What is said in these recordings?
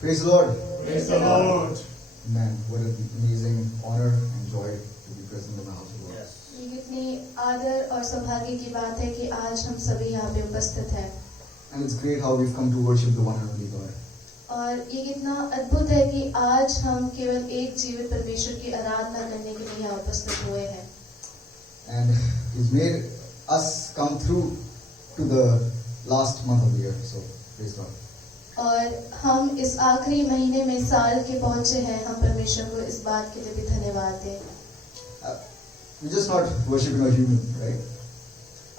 Praise the Lord. Praise the Lord. Man, what an amazing honor and joy to be present in the house of the Lord. Yes. ये कितनी आदर और सौभाग्य की बात है कि आज हम सभी यहाँ पे उपस्थित हैं And it's great how we've come to worship the one and only God. और ये कितना अद्भुत है कि आज हम केवल एक जीवित परमेश्वर की आराधना करने के लिए यहाँ उपस्थित हुए हैं And He's made us come through to the last month of the year. So, praise God. और हम इस आखिरी महीने में साल के पहुंचे हैं हम परमेश्वर को इस बात के लिए भी धन्यवाद दें We're just not worshiping a human, right?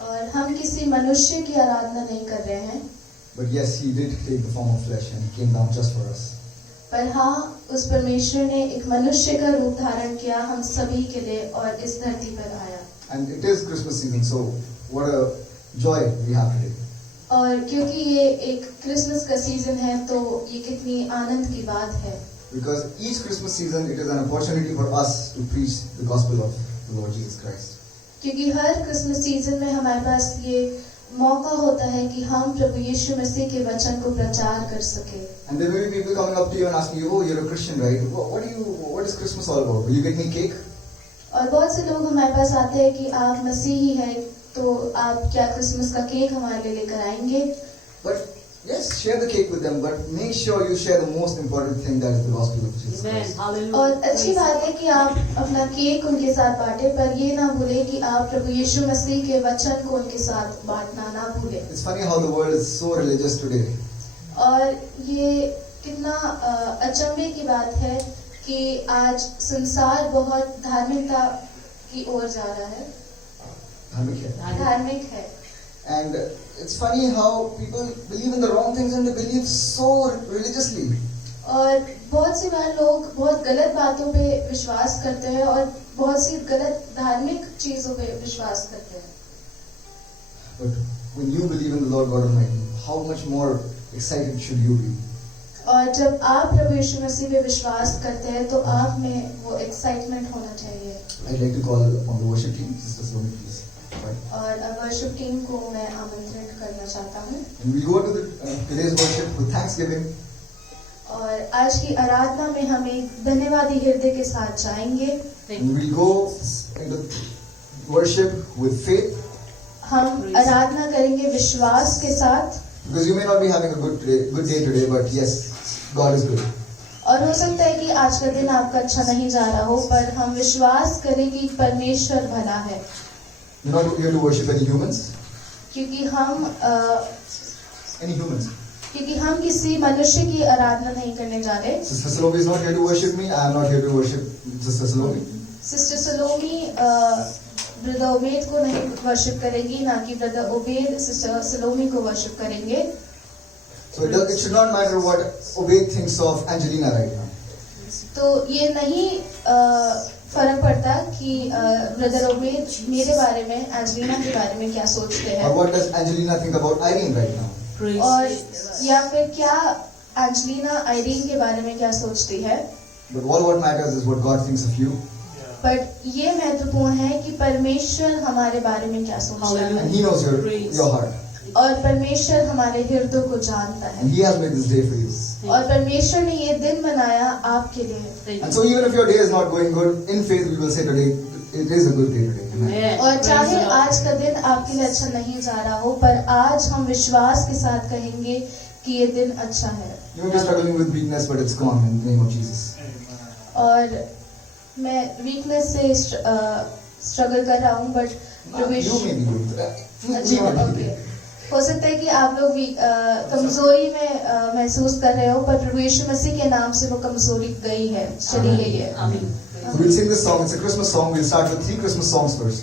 और हम किसी मनुष्य की आराधना नहीं कर रहे हैं But yes, He did take the form of flesh and He came down just for us. पर हाँ उस परमेश्वर ने एक मनुष्य का रूप धारण किया हम सभी के लिए और इस धरती पर आया And it is Christmas season, so what a joy we have today. और क्योंकि ये एक क्रिसमस का सीजन है तो ये कितनी आनंद की बात है Because each Christmas season, it is an opportunity for us to preach the gospel of the Lord Jesus Christ. क्योंकि हर क्रिसमस सीजन में हमारे पास ये मौका होता है कि हम प्रभु यीशु मसीह के वचन को प्रचार कर सके And there may be people coming up to you and asking you, oh, you're a Christian, right? What is Christmas all about? Will you get me cake? और बहुत से लोग हमारे पास आते हैं कि आप मसीही हैं तो आप क्या क्रिसमस का केक हमारे लिए लेकर आएंगे But yes, share the cake with them, but make sure you share the most important thing, that is the gospel of Jesus Christ. और अच्छी बात है कि आप अपना केक उनके साथ बांटे पर ये ना भूले कि आप प्रभु यीशु मसीह के वचन को उनके साथ बांटना ना भूले It's funny how the world is so religious today. और ये कितना अचंभे की बात है कि आज संसार बहुत धार्मिकता की ओर जा रहा है धार्मिक है And it's funny how people believe in the wrong things and they believe so religiously. और बहुत सी बार लोग बहुत गलत बातों पे विश्वास करते हैं और बहुत सी गलत धार्मिक चीजों पे विश्वास करते हैं But when you believe in the Lord God Almighty, how much more excited should you be? और जब आप प्रभु यीशु मसीह पे विश्वास करते हैं तो आप में वो एक्साइटमेंट होना चाहिए I'd like to call upon the worship team. Sister Salome, please. Right. और वर्शिप टीम को मैं आमंत्रित करना चाहता हूँ And we go to today's worship with thanksgiving. और आज की आराधना में हम एक धन्यवादी हृदय के साथ जाएंगे And we'll go into worship with faith. हम आराधना करेंगे विश्वास के साथ Because you may not be having a good day today, but yes, God is good. और हो सकता है कि आज का दिन आपका अच्छा नहीं जा रहा हो पर हम विश्वास करें कि परमेश्वर भला है You're not here to worship any humans. क्योंकि हम Any humans. क्योंकि हम किसी मनुष्य की आराधना नहीं करने जा रहे Sister Salome is not here to worship me. I am not here to worship Sister Salome. Sister Salome brother Obed को नहीं वर्शिप करेगी ना कि ब्रदर ओबेद सिस्टर सलोमी को वर्शिप करेंगे So it should not matter what Obed thinks of Angelina right now. तो ये नहीं फर्क पड़ता कि ब्रदर ओबेद मेरे बारे में एंजेलिना के बारे में क्या सोचते Or हैं what does Angelina think about Irene right now? और या फिर क्या एंजेलिना आयरीन के बारे में क्या सोचती है But all what matters is what God thinks of you. But ये महत्वपूर्ण है कि परमेश्वर हमारे बारे में क्या सोचता है And He knows your heart. और परमेश्वर हमारे हृदय को जानता है And He has made this day for you. और परमेश्वर ने ये दिन बनाया आपके लिए And so even if your day is not going good, in faith we will say today, it is a good day today. Amen. और चाहे आज का दिन आपके लिए अच्छा नहीं जा रहा हो पर आज हम विश्वास के साथ कहेंगे कि ये दिन अच्छा है You may be struggling with weakness, but it's gone in the name of Jesus. और मैं वीकनेस से स्ट्रगल कर रहा हूँ but You may be going through that. अच्छा ओके हो सकता है कि आप लोग कमजोरी में महसूस कर रहे हो पर प्रभु यीशु मसीह के नाम से वो कमजोरी गई है चली गई है So we'll sing this song. It's a Christmas song. We'll start with 3 Christmas songs first.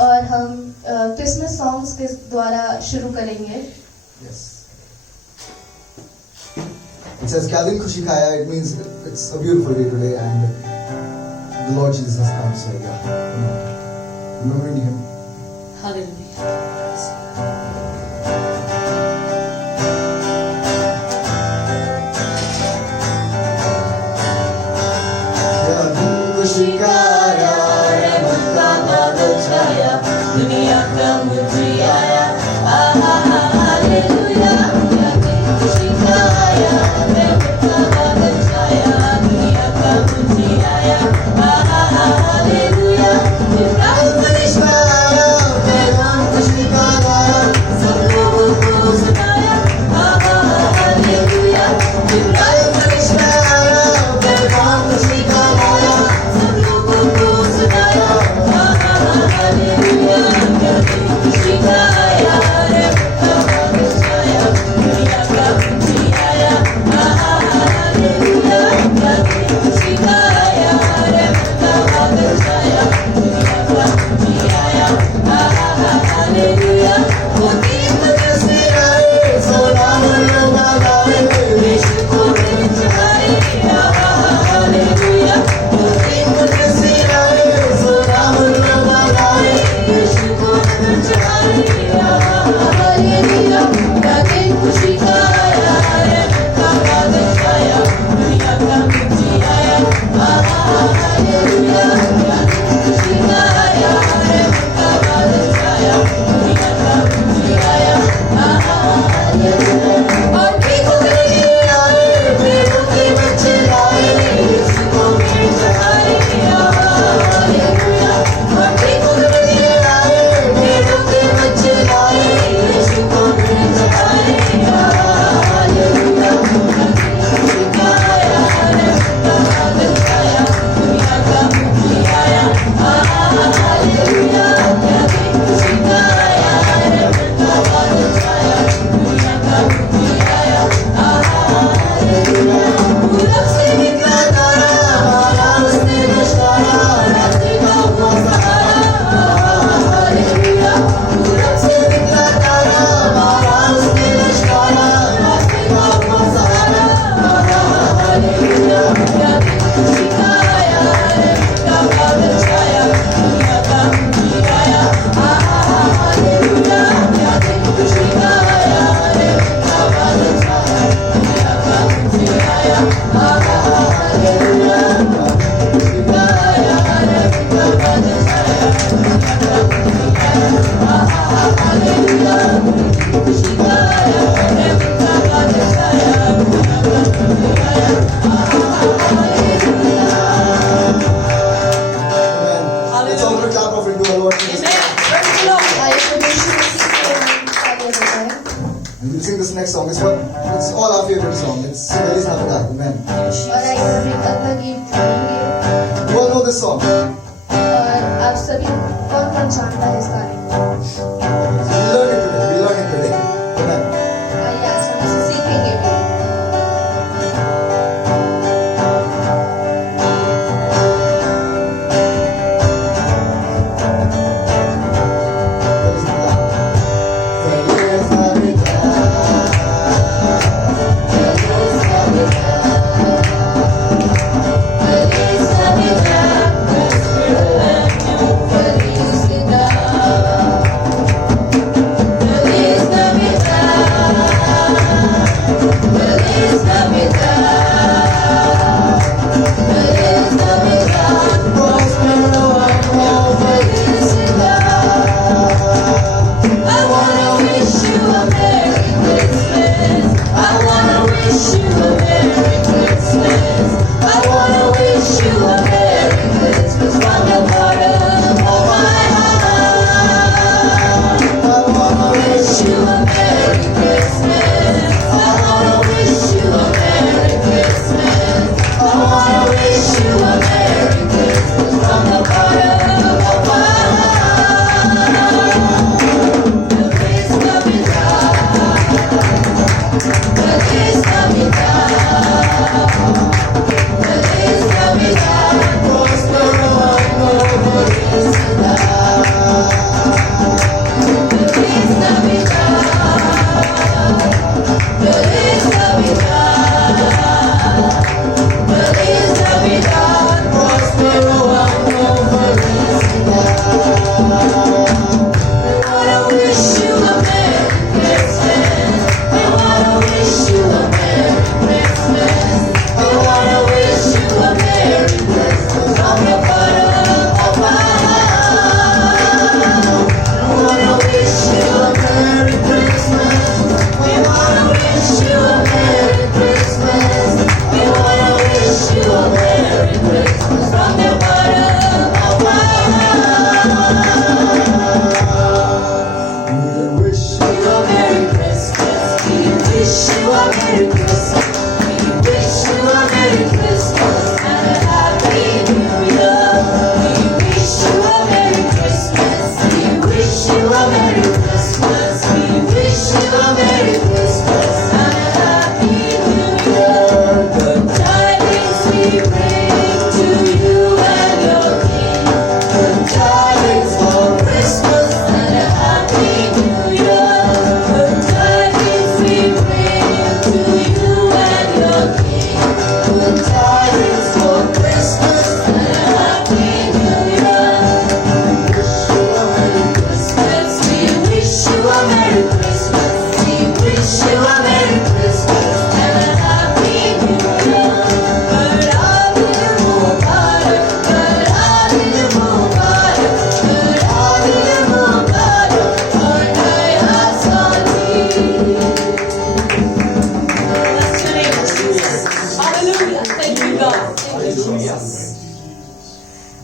और हम क्रिसमस सॉन्ग्स के द्वारा शुरू करेंगे Yes. It says Calvin Khushi Khaya. It means it's a beautiful day today and the Lord Jesus has come. So yeah, remembering Him. Hallelujah. Shikara रहमत का बादल छाया, दुनिया का मुझियाया, आहा हालेलुया, क्या दिन खुशी का आया, रहमत का Sister Elise Hamida. Amen. और आइए हम एक अगला गीत गाएंगे। You all know this song. और आप सभी कौन जानता है इस गाने को? We learn it today. Amen. आइए आज हम इसे सीखेंगे भी।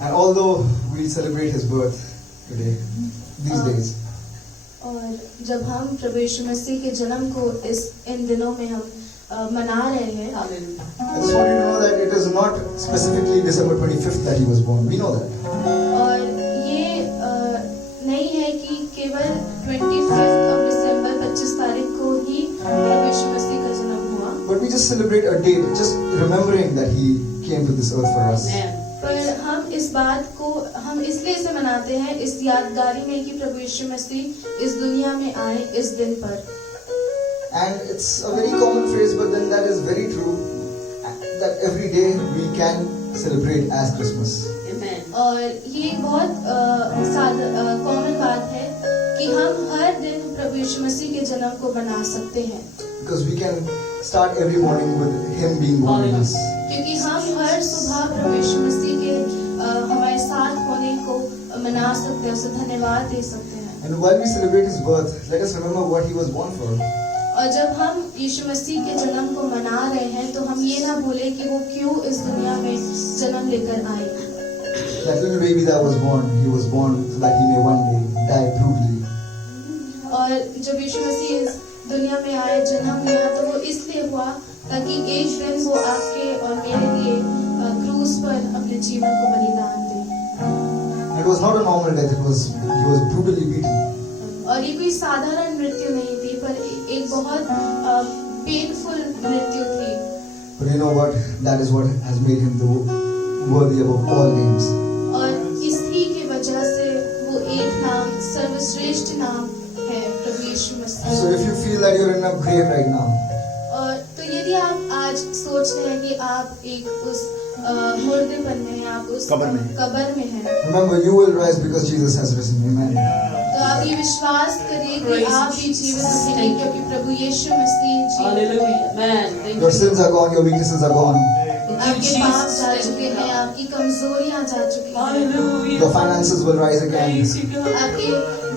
And although we celebrate his birth today, these days, और जब हम प्रभु यीशु मसीह के जन्म को इन दिनों में हम मना रहे हैं, I just want you to know that it is not specifically December 25th that he was born. We know that. और ये नहीं है कि केवल 25 दिसंबर 25 तारीख को ही प्रभु यीशु मसीह का जन्म हुआ, But we just celebrate a date, just remembering that he came to this earth for us. पर हम इस बात को हम इसलिए इसे मनाते हैं इस यादगारी में कि प्रभु यीशु मसीह इस दुनिया में आए इस दिन पर। And it's a very common phrase, but then that is very true, that every day we can celebrate as Christmas. और ये बहुत कॉमन बात है कि हम हर दिन प्रभु यीशु मसीह के जन्म को मना सकते हैं, Because we can start every morning with him being born in us. क्योंकि हम हर सुबह प्रभु यीशु मसीह के हमारे साथ होने को मना सकते हैं, उसे धन्यवाद दे सकते हैं। And while we celebrate his birth, let us remember what he was born for. और जब हम यीशु मसीह के जन्म को मना रहे हैं तो हम ये ना भूले कि वो क्यों इस दुनिया में जन्म लेकर आए। That little baby that was born, he was born so that he may one day die brutally. और जब यीशु मसीह इस दुनिया में आए, जन्म लिया, तो वो इसलिए हुआ ताकि एक दिन वो आपके और मेरे लिए क्रूस पर अपने जीवन को बलिदान दे। It was not a normal death, he was brutally beaten. और ये कोई साधारण मृत्यु नहीं थी, पर एक बहुत पेनफुल मृत्यु थी। But you know what? That is what has made him the worthy above all names. और इसी की वजह से वो एक नाम सर्वश्रेष्ठ नाम है प्रभु यीशु मसीह। So if you feel that you're in a grave right now, और तो यदि आप आज सोच रहे हैं कि आप एक उस मुर्देपन में हैं, आप उस कब्र में हैं, remember you will rise because Jesus has risen. Amen. तो आप ये विश्वास करिए कि आप भी जीवित उठेंगे क्योंकि प्रभु यीशु मसीह जीवित है। Your sins are gone, your weaknesses are gone. आपके पाप जा चुके हैं, आपकी कमजोरियां जा चुकी हैं। Your finances will rise again. आपके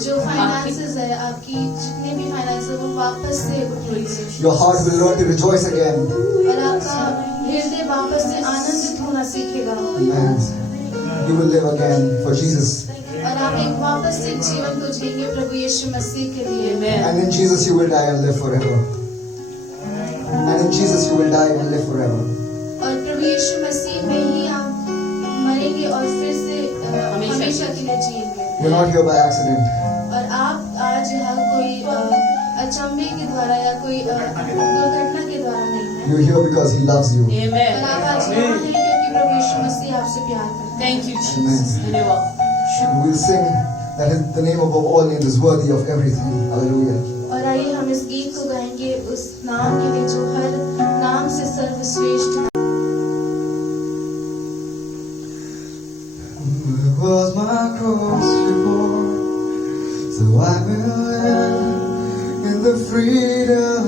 जो फाइनेंसेस है, आपकी जितने भी फाइनेंस है वो वापस से उठेंगे। Your heart will learn to rejoice again. और आपका हृदय वापस से आनंदित होना सीखेगा। Amen. You will live again for Jesus. और आप एक वापस से जीवन को जिएंगे प्रभु यीशु मसीह के लिए। And in Jesus you will die and live forever. And in Jesus you will die and live forever. और प्रभु यीशु मसीह में ही आप मरेंगे और फिर से हमेशा के लिए जिएंगे। You're not here by accident. और आप आज यहाँ कोई अचंभे के द्वारा या कोई दुर्घटना के द्वारा नहीं है। You're here because He loves you. और आप आज यहाँ हैं क्योंकि प्रभु यीशु मसीह आपसे प्यार करता है। Thank you, Jesus. धन्यवाद। We will sing that the name above all names is worthy of everything. Hallelujah. और आइए हम इस गीत को गाएंगे उस नाम के लिए जो हर नाम से सर्वश्रेष्ठ नाम। It was my cross you bore, so I will live in the freedom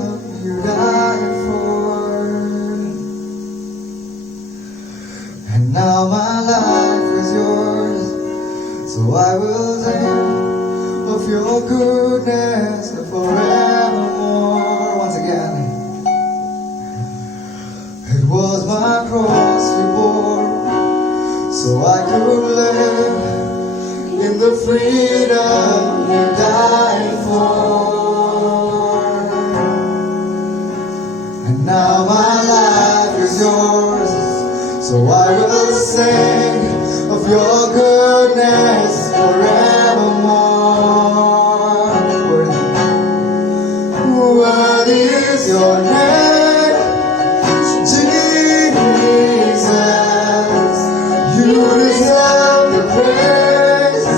you died for. And now my life is yours, so I will sing of your goodness forevermore. Once again, it was my cross you bore, so I could live in the freedom you died for. And now my life is yours, so I will sing of your goodness forevermore. Worthy is your name, Jesus. You deserve the praise.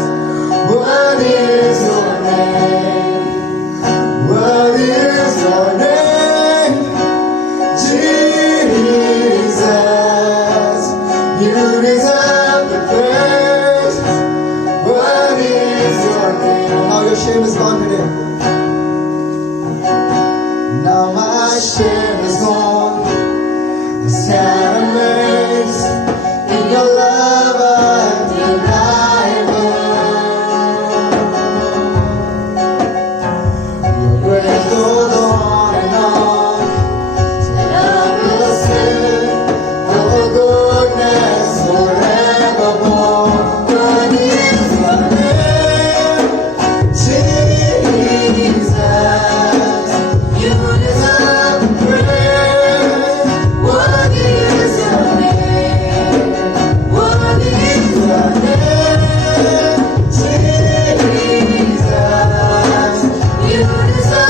Worthy is your name. Worthy is your name, Jesus. You deserve the praise. Worthy is your name. Now your shame is gone today. Now my shame is gone. I stand amazed in your love undeniable. Your grace goes on and on, and I will sing of your goodness forevermore. Worthy is your name, Jesus. You deserve the praise. Worthy is your name. Worthy is your name, Jesus. You deserve the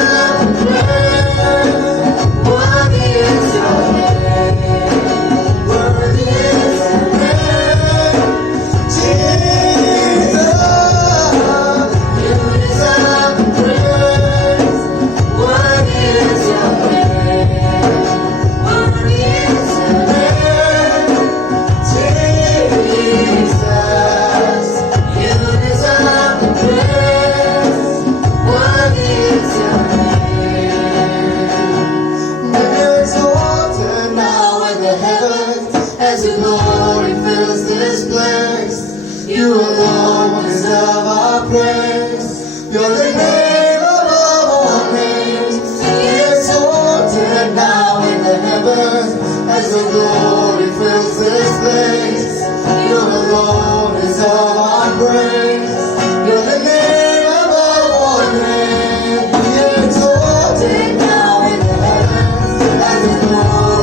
praise. Worthy is your name. Worthy is your name, Jesus. You deserve the praise. Worthy is your name. Worthy is your name, Jesus. You deserve the praise. Worthy is your name. Be exalted now in the heavens as your glory fills this place. You alone deserve our praise. You're the name above all names. Be exalted now in the heavens as your glory fills this place. You alone deserve our praise. You're the name above all names. Be exalted now in the heavens as your glory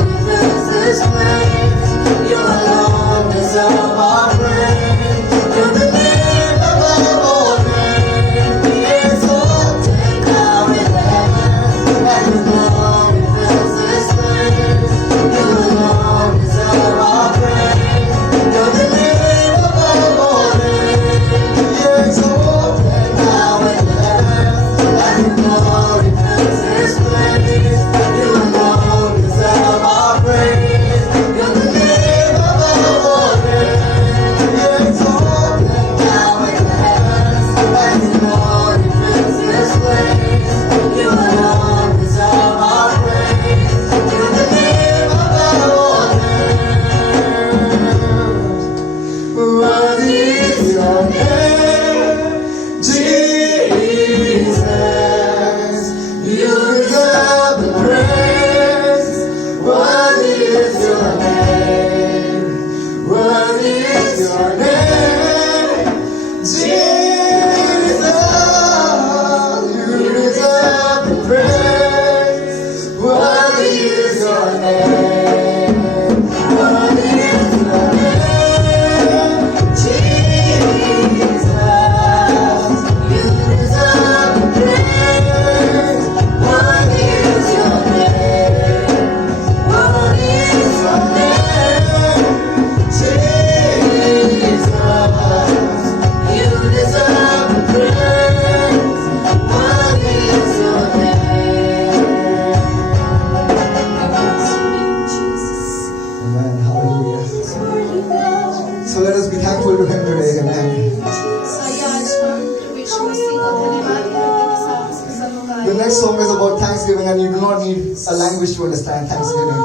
language to understand thanksgiving.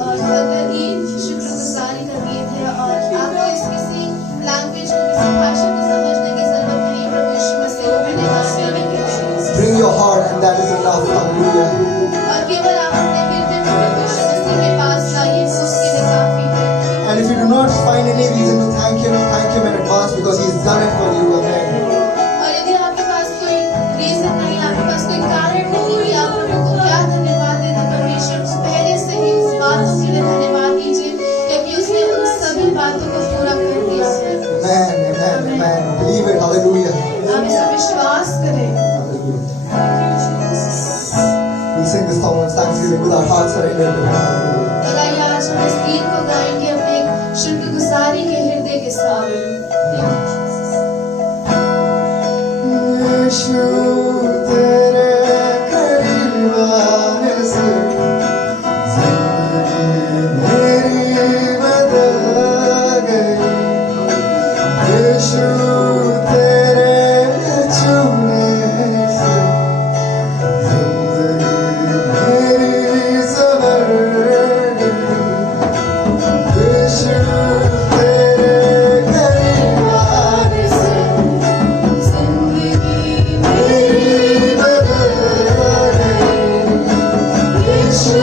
और अगर ये शुक्रगुजारी का गीत है और आपको इस किसी लैंग्वेज को किसी भाषा को समझने की जरूरत नहीं, प्रभु यीशु मसीह को धन्यवाद देने के लिए। Bring your heart and that is enough. Hallelujah. और केवल आप अपने हृदय में प्रभु यीशु मसीह के पास लाइए, उसके लिए काफी है। And if you do not find any reason to thank him in advance because he's done it for you. Amen. और यदि आपके पास कोई रीजन नहीं, आपके पास कोई कारण नहीं कि आप प्रभु को क्या धन्यवाद दें, तो परमेश्वर को पहले से ही उस बातों के लिए धन्यवाद दीजिए क्योंकि उसने उन सभी बातों को पूरा कर दिया है। Amen. Amen. Amen. Believe it. Hallelujah. आप इसे विश्वास करें। Hallelujah. We'll sing this song of thanksgiving with our hearts surrendered to him. और आइए आज हम इस गीत को गाएंगे अपने एक शुक्रगुजारी के हृदय के साथ। यीशु तेरे करीब आने से जिंदगी मेरी बदल गई। यीशु तेरे छूने से जिंदगी मेरी संवर गई। यीशु तेरे करीब आने से जिंदगी मेरी बदल गई। यीशु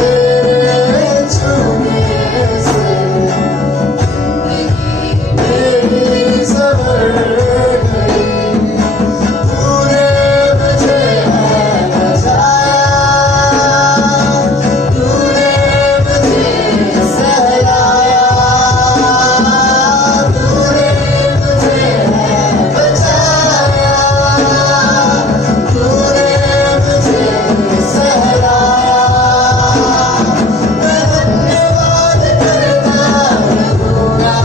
तेरे छूने से जिंदगी मेरी संवर गई। तूने मुझे बचाया, तूने मुझे सहलाया, तूने मुझे बचाया, तूने मुझे सहलाया। मैं धन्यवाद करता रहूँगा,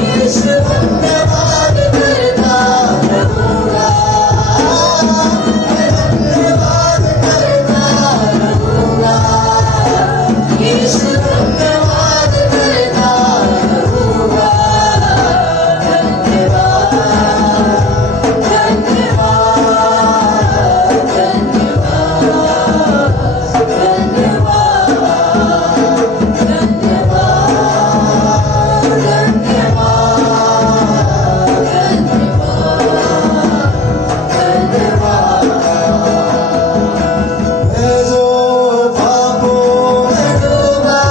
यीशु धन्यवाद करता रहूँगा। मैं धन्यवाद करता रहूँगा, यीशु धन्यवाद करता रहूँगा। धन्यवाद, मैं जो पापों में डूबा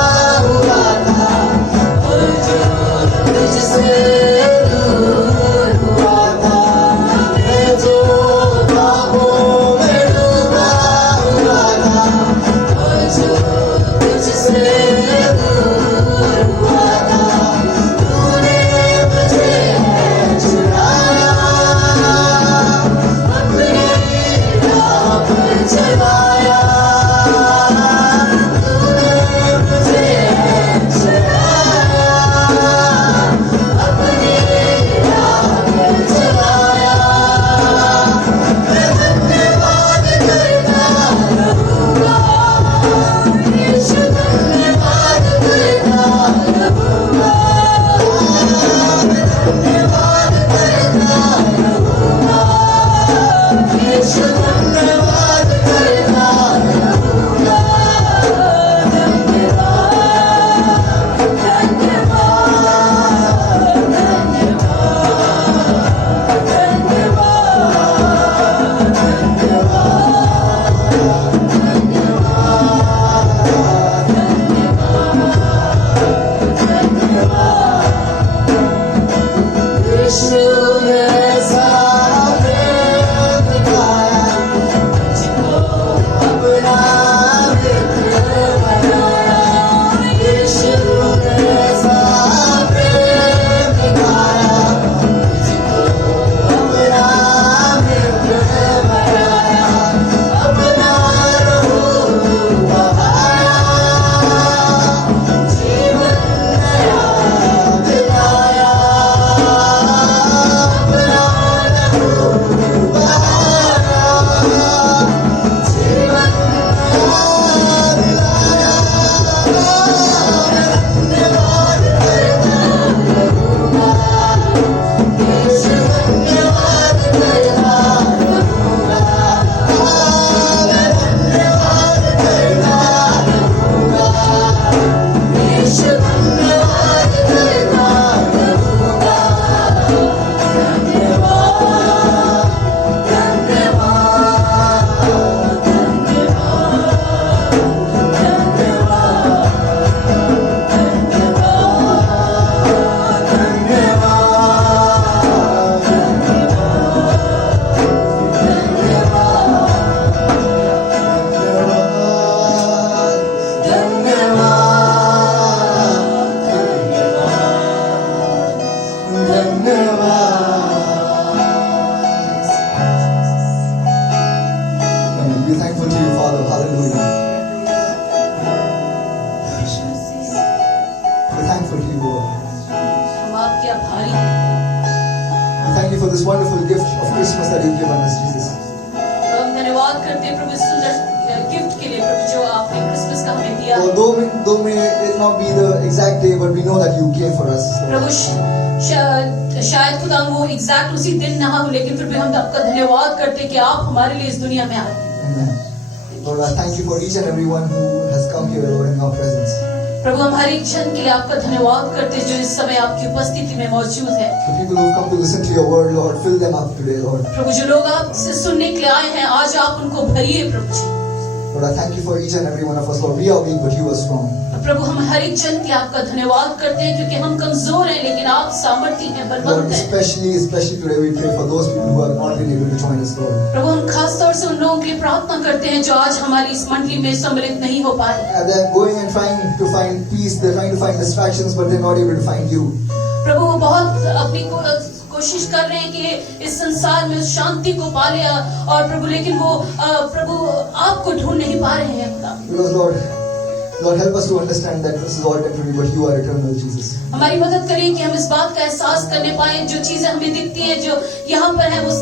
आपके आभारी हैं। We thank you for this wonderful gift of Christmas that you've given us, Jesus. तो हम धन्यवाद करते हैं प्रभु इस सुंदर गिफ्ट के लिए प्रभु जो आपने क्रिसमस का हमें दिया है। Though may it not be the exact day, but we know that you came for us. प्रभु शायद खुदा वो एग्जैक्ट उसी दिन ना हो, लेकिन फिर भी हम आपका धन्यवाद करते हैं कि आप हमारे लिए इस दुनिया में आए। Amen. Lord, I thank you for each and every one who has come here, Lord, in your presence. प्रभु हम हर एक जन के लिए आपका धन्यवाद करते हैं जो इस समय आपकी उपस्थिति में मौजूद है। The people who have come to listen to your word, Lord, fill them up today, Lord. प्रभु जो लोग आपसे सुनने के लिए आए हैं आज आप उनको भरिए प्रभु जी। Lord, I thank you for each and every one of us. Lord, we are weak, but you are strong. प्रभु हम हर एक जन के लिए आपका धन्यवाद करते हैं क्योंकि हम कमजोर हैं लेकिन आप सामर्थी हैं, Lord, बलवंत हैं। especially today we pray for those people who have not been able to join us, Lord. प्रभु हम खास तौर से उन लोगों के लिए प्रार्थना करते हैं जो आज हमारी इस मंडली में सम्मिलित नहीं हो पाए। And they're going and trying to find peace, they're trying to find distractions, but they're not able to find you. प्रभु वो बहुत अपनी कोशिश कर रहे हैं कि इस संसार में उस शांति को पा ले और प्रभु लेकिन वो प्रभु आपको ढूंढ नहीं पा रहे हैं खुदा। Because Lord, help us to understand that this is all temporary, but you are eternal, Jesus. हमारी मदद करिए कि हम इस बात का एहसास करने पाए जो चीजें हमें दिखती हैं जो यहाँ पर है वो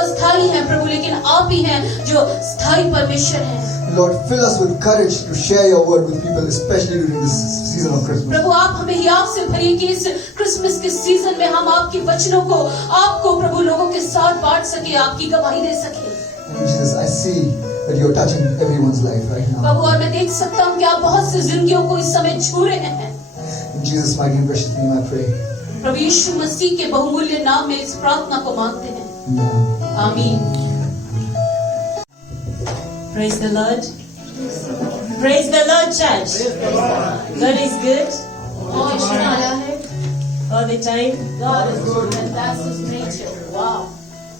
अस्थायी हैं प्रभु, लेकिन आप ही हैं जो स्थायी परमेश्वर हैं। Lord, fill us with courage to share your word with people, especially during this season of Christmas. प्रभु आप हमें हियाव से भरिए कि इस क्रिसमस के सीजन में हम आपके वचनों को आपको प्रभु लोगों के साथ बांट सके, आपकी गवाही दे सके। And Jesus, I see that you are touching everyone's life right now. प्रभु और मैं देख सकता हूँ कि आप बहुत सी जिंदगियों को इस समय छू रहे हैं। In Jesus' mighty and precious name, I pray. प्रभु यीशु मसीह के बहुमूल्य नाम में इस प्रार्थना को मांगते हैं, Amen. आमीन। Praise the Lord. Praise the Lord, church. God is good और ईश्वर आया है। all the time. God is good and that's his nature. Wow.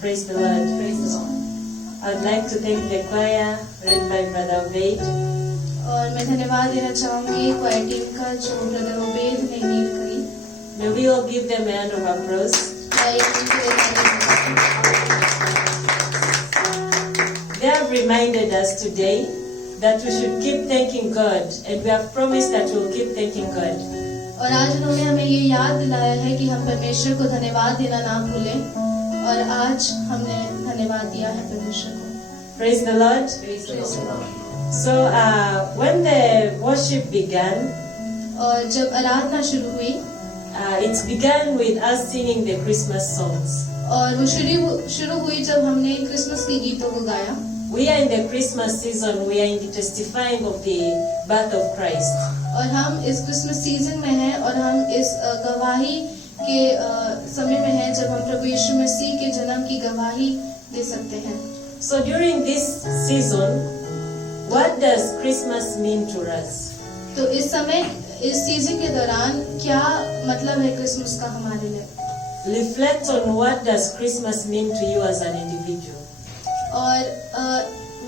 Praise the Lord. Praise the Lord. I'd like to thank the choir led by Brother Obeid. और मैं धन्यवाद देना चाहूंगी क्वायर team का जो ब्रदर उबैद ने लीड करी। May we all give them a hand of applause. They have reminded us today that we should keep thanking God, and we have promised that we'll keep thanking God. और आज उन्होंने हमें ये याद दिलाया है कि हम परमेश्वर को धन्यवाद देना ना भूलें, और आज हमने धन्यवाद दिया है परमेश्वर को। Praise the Lord. Praise the Lord. So when the worship began, और जब आराधना शुरू हुई it began with us singing the Christmas songs. और वो शुरू हुई जब हमने क्रिसमस के गीतों को गाया। We are in the Christmas season. We are in the testifying of the birth of Christ. और हम इस क्रिसमस सीजन में हैं और हम इस गवाही के समय में हैं जब हम प्रभु यीशु मसीह के जन्म की गवाही दे सकते हैं। So during this season, what does Christmas mean to us? तो इस समय इस सीजन के दौरान क्या मतलब है क्रिसमस का हमारे लिए? Reflect on what does Christmas mean to you as an individual. और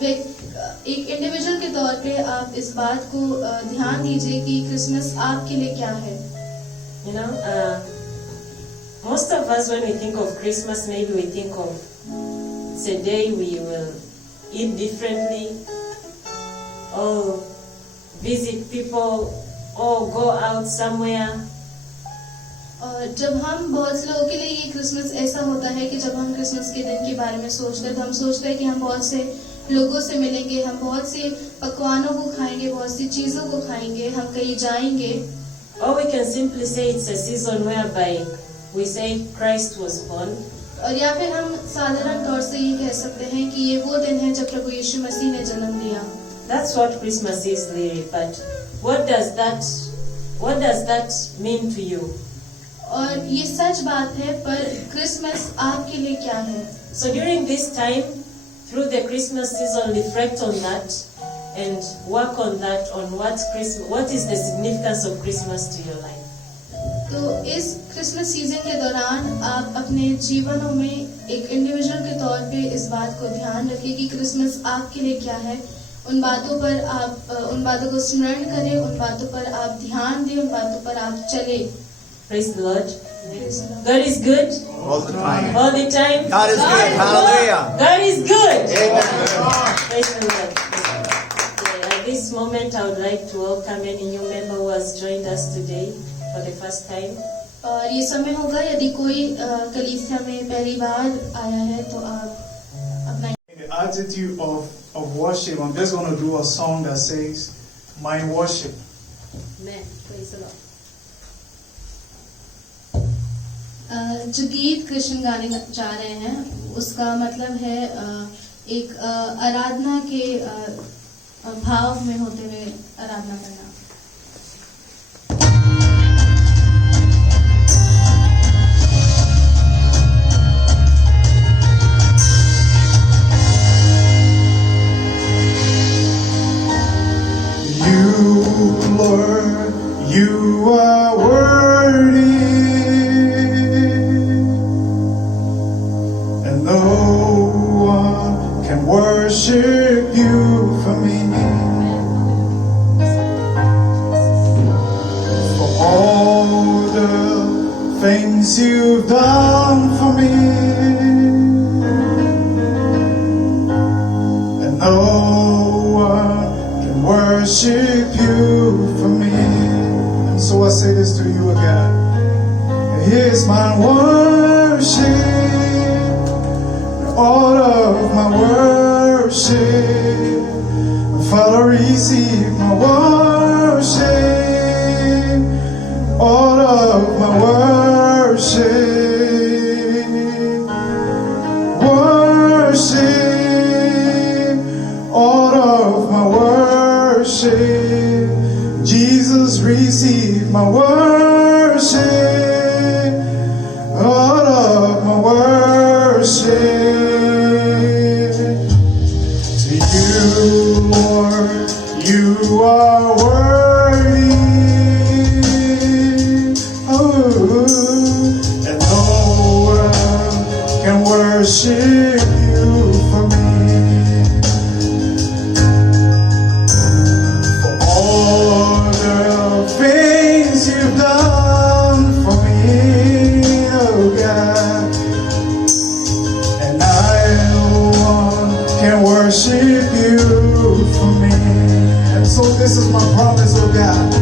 एक इंडिविजुअल के तौर पे आप इस बात को ध्यान दीजिए कि क्रिसमस आपके लिए क्या है। You know, most of us when we think of Christmas, maybe we think of it's a day we will eat differently, or visit people, or go out somewhere. और जब हम बहुत से लोगों के लिए ये क्रिसमस ऐसा होता है कि जब हम क्रिसमस के दिन के बारे में सोचते हैं तो हम सोचते हैं कि हम बहुत से लोगों से मिलेंगे, हम बहुत से पकवानों को खाएंगे, बहुत सी चीजों को खाएंगे, हम कहीं जाएंगे। Or we can simply say it's a season whereby we say Christ was born. और या फिर हम साधारण तौर से ये कह सकते हैं कि ये वो दिन है जब प्रभु यीशु मसीह ने जन्म लिया। That's what Christmas is really, but what does that mean to you? और ये सच बात है, पर क्रिसमस आपके लिए क्या है? So during this time, through the Christmas season, reflect on that and work on that, on what is the significance of Christmas to your life. तो इस क्रिसमस सीजन के दौरान आप अपने जीवनों में एक इंडिविजुअल के तौर पे इस बात को ध्यान रखिए कि क्रिसमस आपके लिए क्या है। उन बातों पर आप उन बातों को स्मरण करें, उन बातों पर आप ध्यान दें, उन बातों पर आप चले। Praise the Lord. God is good. All the time. All the time. God is good. Hallelujah. God is good. Amen. Praise the Lord. Okay, at this moment, I would like to welcome any new member who has joined us today for the first time. और ये समय होगा यदि कोई कलीसिया में पहली बार आया है तो आप अपना The attitude of worship, I'm just going to do a song that says, My worship. मैं praise the Lord. जो गीत कृष्ण गाने जा रहे हैं उसका मतलब है एक आराधना के भाव में होते हुए आराधना करना. Lord, you are worthy, and no one can worship you for me. For all the things you've done for me, and no one can worship you for me. And so I say this to you again. Here's my worship, all of my worship. Father, receive my worship, all of my worship. Worship, all of my worship. Jesus, receive my worship, all of my worship. To you, Lord, you are worthy, and no one can worship you for me. You've done for me, oh God, and no one can worship you for me. And so this is my promise, oh God,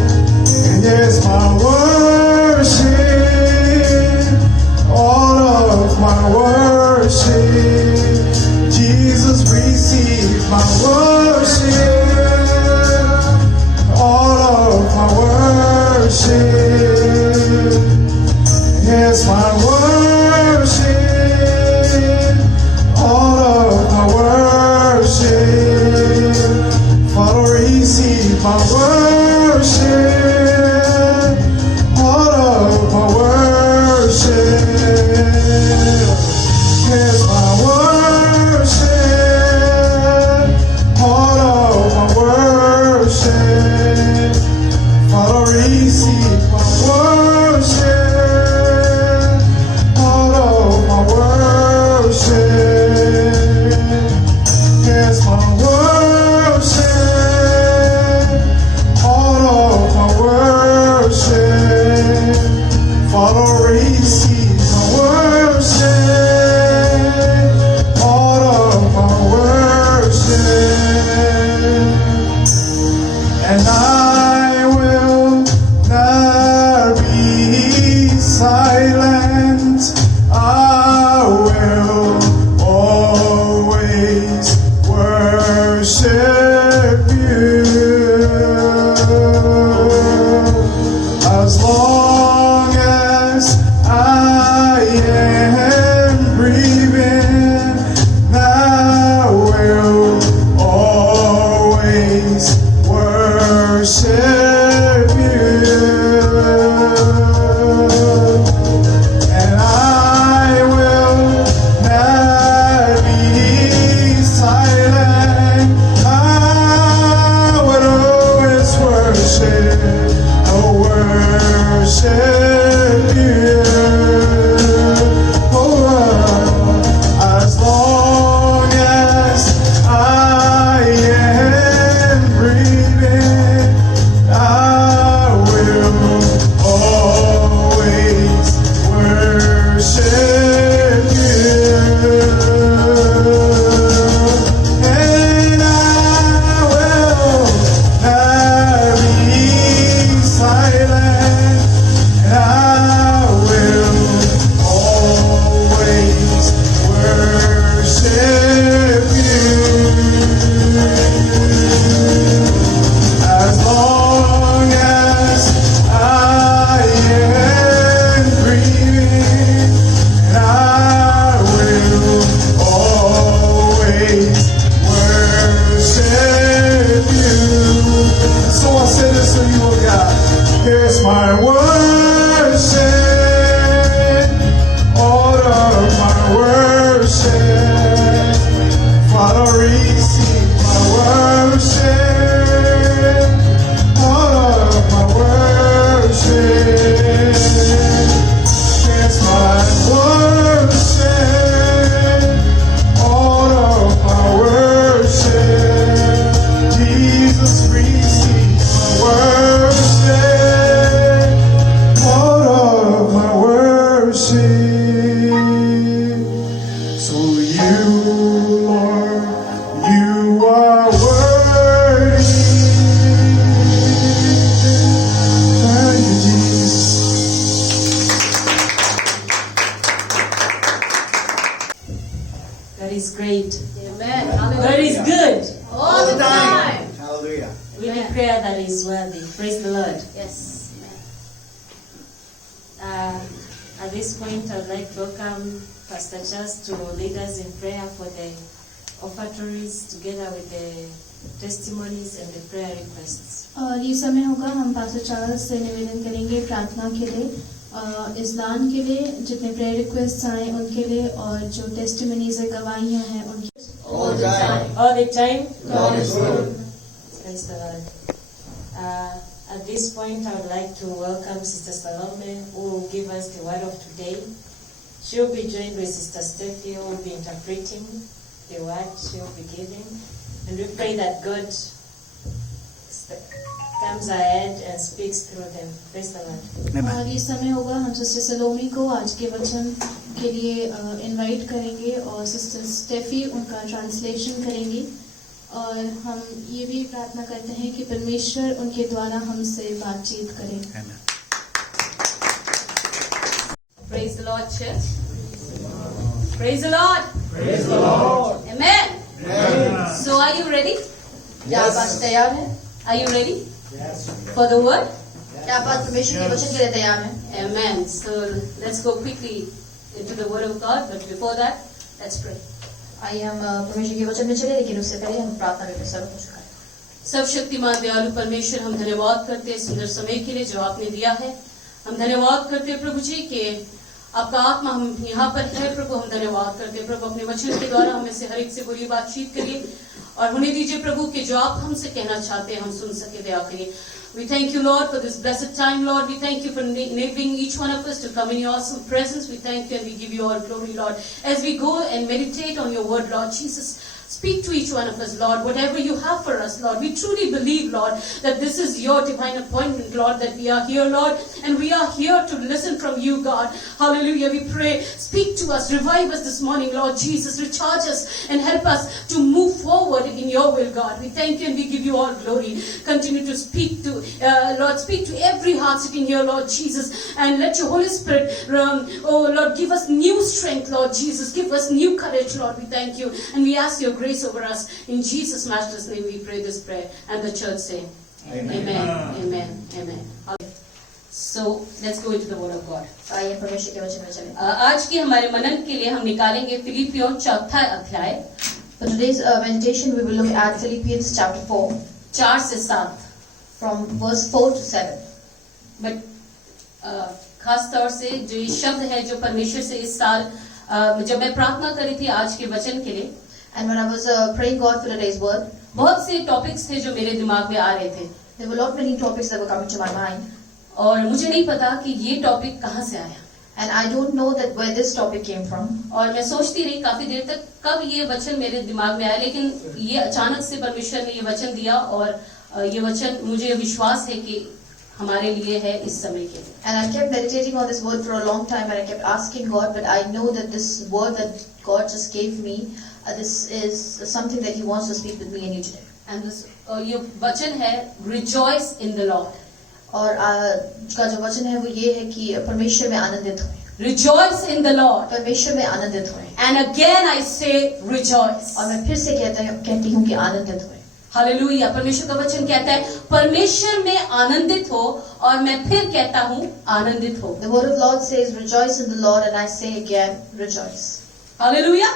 and here's my worship, all of my worship. Jesus, receive my worship, all of my worship. Here's my worship, all of my worship. Father, receive my worship, all of my worship. Here's my worship, all of my worship. Father, receive my worship, all of my worship. Here's my worship, all of my worship. Father, receive my worship, all of my worship. And I will not be silent. I will always worship you. As long as I am breathing, I will always worship you, and I will not be silent. I will always worship, worship you. Oh, as long as I am breathing, I will always worship you, and I will not be silent, and I my worship, all of my worship. Father, receive my worship, all of my worship. It's my worship, all of my worship. Jesus, receive my worship, all of my worship. So you, Lord, you are worthy. Thank you, Jesus. God is great. Amen. God is good. All the time. Hallelujah. We declare that He is worthy. Praise the Lord. Yes. At this point, I would like to welcome Pastor Charles to lead us in prayer for the offertories together with the testimonies and the prayer requests. और ये समय होगा हम pastor Charles से निवेदन करेंगे प्रार्थना के लिए, इस दान के लिए, जितने प्रेयर रिक्वेस्ट आए उनके लिए, और जो टेस्टिमनीज है, गवाहियां हैं उनके। All the time. All the time. God is good. Praise the Lord. At this point, I would like to welcome Sister Salome, who will give us the word of today. She will be joined with Sister Steffi, who will be interpreting the word she will be giving. And we pray that God comes ahead and speaks through them. Praise the Lord. और ये समय होगा हम sister सलोमी को आज के वचन के लिए इनवाइट करेंगे, और सिस्टर स्टेफी उनका ट्रांसलेशन करेंगी, और हम ये भी प्रार्थना करते हैं कि परमेश्वर उनके द्वारा हमसे बातचीत करें। Amen. Praise the Lord, church. Praise the Lord. Praise the Lord. Amen. So are you ready? क्या आप आज तैयार हैं? Are you ready for the word? क्या आप आज परमेश्वर के वचन के लिए तैयार हैं? Amen. So let's go quickly into the word of God. But before that, let's pray. आइए हम परमेश्वर के वचन में चले, लेकिन उससे पहले हम प्रार्थना करके सब कुछ करें। सर्वशक्तिमान दयालु परमेश्वर, हम धन्यवाद करते हैं सुंदर समय के लिए जो आपने दिया है। हम धन्यवाद करते हैं प्रभु जी कि आपका आत्मा हम यहाँ पर है। प्रभु हम धन्यवाद करते हैं प्रभु, अपने वचन के द्वारा हमें से हर एक से बुरी बातचीत करिए और होने दीजिए प्रभु कि जो आप हमसे कहना चाहते हैं हम सुन सके। दया करिए। We thank you, Lord, for this blessed time, Lord. We thank you for enabling each one of us to come in your awesome presence. We thank you and we give you all glory, Lord. As we go and meditate on your word, Lord Jesus, speak to each one of us, Lord, whatever you have for us, Lord. We truly believe, Lord, that this is your divine appointment, Lord, that we are here, Lord, and we are here to listen from you, God. Hallelujah. We pray, speak to us, revive us this morning, Lord Jesus, recharge us and help us to move forward in your will, God. We thank you and we give you all glory. Continue to speak to, Lord, speak to every heart sitting here, Lord Jesus, and let your Holy Spirit, oh Lord, give us new strength, Lord Jesus, give us new courage, Lord. We thank you and we ask your grace over us. In Jesus' matchless name we pray this prayer. And the church say, Amen. Amen. Amen. So let's go into the word of God. आइए परमेश्वर के वचन में चलें। आज की हमारे मनन के लिए हम निकालेंगे फिलिपियों 4 अध्याय For today's meditation, we will look at Philippians chapter 4, 4 से 7। from verse 4 to 7. बट खास तौर से जो ये शब्द है जो परमेश्वर से इस साल जब मैं प्रार्थना करी थी आज के वचन के लिए, And when I was praying God for today's word, बहुत से टॉपिक्स थे जो मेरे दिमाग में आ रहे थे there were not many topics that were coming to my mind, और मुझे नहीं पता कि ये टॉपिक कहाँ से आया। and I don't know that where this topic came from. और मैं सोचती रही काफी देर तक कब ये वचन मेरे दिमाग में आया, लेकिन ये अचानक से परमेश्वर ने ये वचन दिया और ये वचन मुझे विश्वास है कि हमारे लिए है इस समय के लिए। And I kept meditating on this word for a long time, and I kept asking God, but I know that this word that God just gave me, this is something that He wants to speak with me and you today. And this ये वचन है rejoice in the Lord। और का जो वचन है वो ये है कि परमेश्वर में आनंदित हों। Rejoice in the Lord। परमेश्वर में आनंदित हों। And again I say rejoice। और मैं फिर से कहती हूँ कि आनंदित हों। हालेलुया। परमेश्वर का वचन कहता है परमेश्वर में आनंदित हो, और मैं फिर कहता हूँ आनंदित हो। The word of Lord says, rejoice in the Lord, and I say again, rejoice. Hallelujah.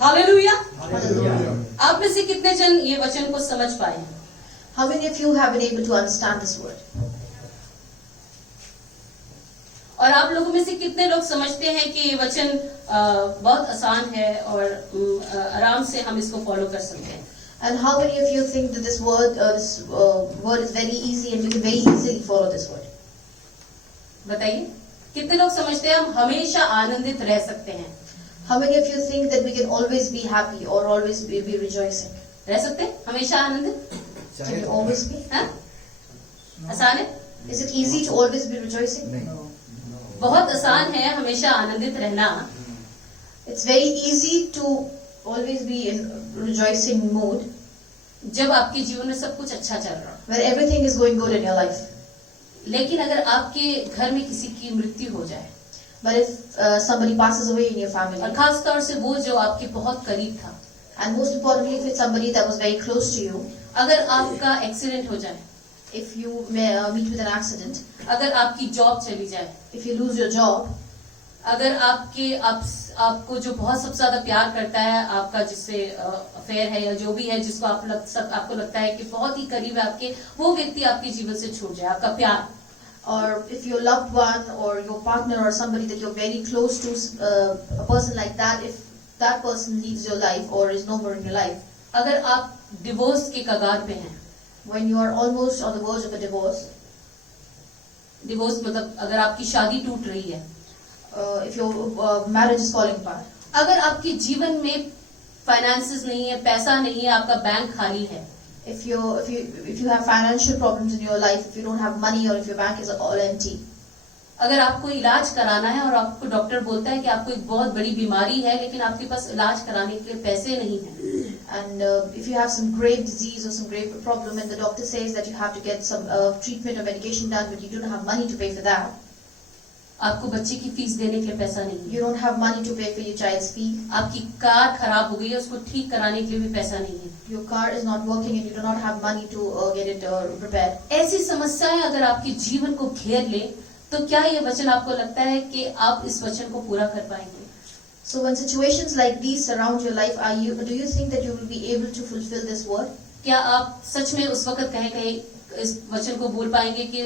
Hallelujah. Hallelujah. आप में से कितने जन ये वचन को समझ पाए? How many of you have been able to understand this word? और आप लोगों में से कितने लोग समझते हैं कि ये वचन बहुत आसान है और आराम से हम इसको फॉलो कर सकते हैं? And how many of you think that this word is very easy and you can very easily follow this word? बताइए, कितने लोग समझते हैं हम हमेशा आनंदित रह सकते हैं? How many of you think that we can always be happy or always be rejoicing? रह सकते हैं हमेशा आनंदित? Can you always be? हाँ? आसान है? Is it easy to always be rejoicing? बहुत आसान है हमेशा आनंदित रहना। It's very easy to always be in rejoicing mood जब आपके जीवन में सब कुछ अच्छा चल रहा हो। where everything is going good in your life. लेकिन अगर आपके घर में किसी की मृत्यु हो जाए, But if somebody passes away in your family, और खास तौर से वो जो आपके बहुत करीब था, and most importantly if it's somebody that was very close to you, अगर आपका एक्सीडेंट हो जाए, if you meet with an accident, अगर आपकी जॉब चली जाए, if you lose your job, अगर आपको जो बहुत सबसे ज्यादा प्यार करता है, आपका जिससे अफेयर है या जो भी है, जिसको आपको लगता है कि बहुत ही करीब है आपके, वो व्यक्ति आपके जीवन से छूट जाए, आपका प्यार, or if your loved one or your partner or somebody that you're very close to, a person like that, if that person leaves your life or is no more in your life, अगर आप divorce के कगार पे हैं, when you are almost on the verge of a divorce, divorce मतलब अगर आपकी शादी टूट रही है, if your marriage is falling apart, अगर आपके जीवन में फाइनेंसेस नहीं है, पैसा नहीं है, आपका बैंक खाली है, if you have financial problems in your life, if you don't have money or if your bank is all empty, अगर आपको इलाज कराना है और आपको डॉक्टर बोलता है कि आपको एक बहुत बड़ी बीमारी है लेकिन आपके पास इलाज कराने के लिए पैसे नहीं हैं, and if you have some grave disease or some grave problem and the doctor says that you have to get some treatment or medication done but you don't have money to pay for that, आपको बच्चे की fees देने के लिए पैसा नहीं है, you don't have money to pay for your child's fee, आपकी कार खराब हो गई है, उसको ठीक कराने के लिए भी पैसा नहीं है, your car is not working and you do not have money to get it repaired. ऐसी समस्याएं अगर आपके जीवन को घेर ले तो क्या ये वचन आपको लगता है कि आप इस वचन को पूरा कर पाएंगे? So when situations like these surround your life, do you think that you will be able to fulfill this word? क्या आप सच में उस वक्त कहीं इस वचन को बोल पाएंगे कि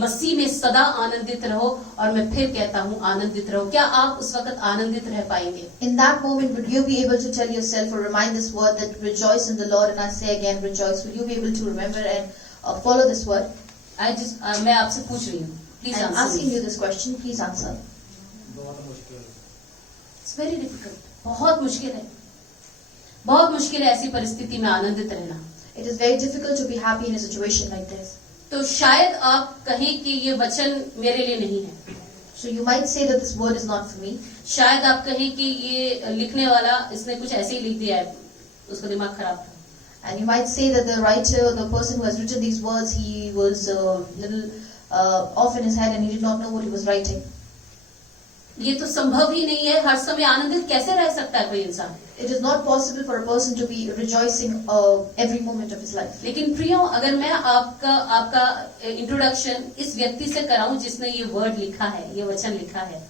मसीह में सदा आनंदित रहो, और मैं फिर कहता हूँ आनंदित रहो? क्या आप उस वक्त आनंदित रह पाएंगे? In that moment, would you be able to tell yourself or remind this word that rejoice in the Lord, and I say again rejoice? Will you be able to remember and follow this word? मैं आपसे पूछ रही हूँ, please I'm answer asking you this question, please answer. It's very difficult, बहुत मुश्किल है, बहुत मुश्किल है ऐसी परिस्थिति में आनंदित रहना। It is very difficult to be happy in a situation like this. तो शायद आप कहें कि ये वचन मेरे लिए नहीं है, So you might say that this word is not for me. शायद आप कहें कि ये लिखने वाला इसने कुछ ऐसे ही लिख दिया है, उसका दिमाग खराब था, And you might say that the writer, the person who has written these words, he was a little off in his head and he did not know what he was writing. ये तो संभव ही नहीं है, हर समय आनंदित कैसे रह सकता है कोई इंसान? It is not possible for a person to be rejoicing every moment of his life. लेकिन प्रियो, अगर मैं आपका इंट्रोडक्शन इस व्यक्ति से कराऊं जिसने ये वर्ड लिखा है, ये वचन लिखा है,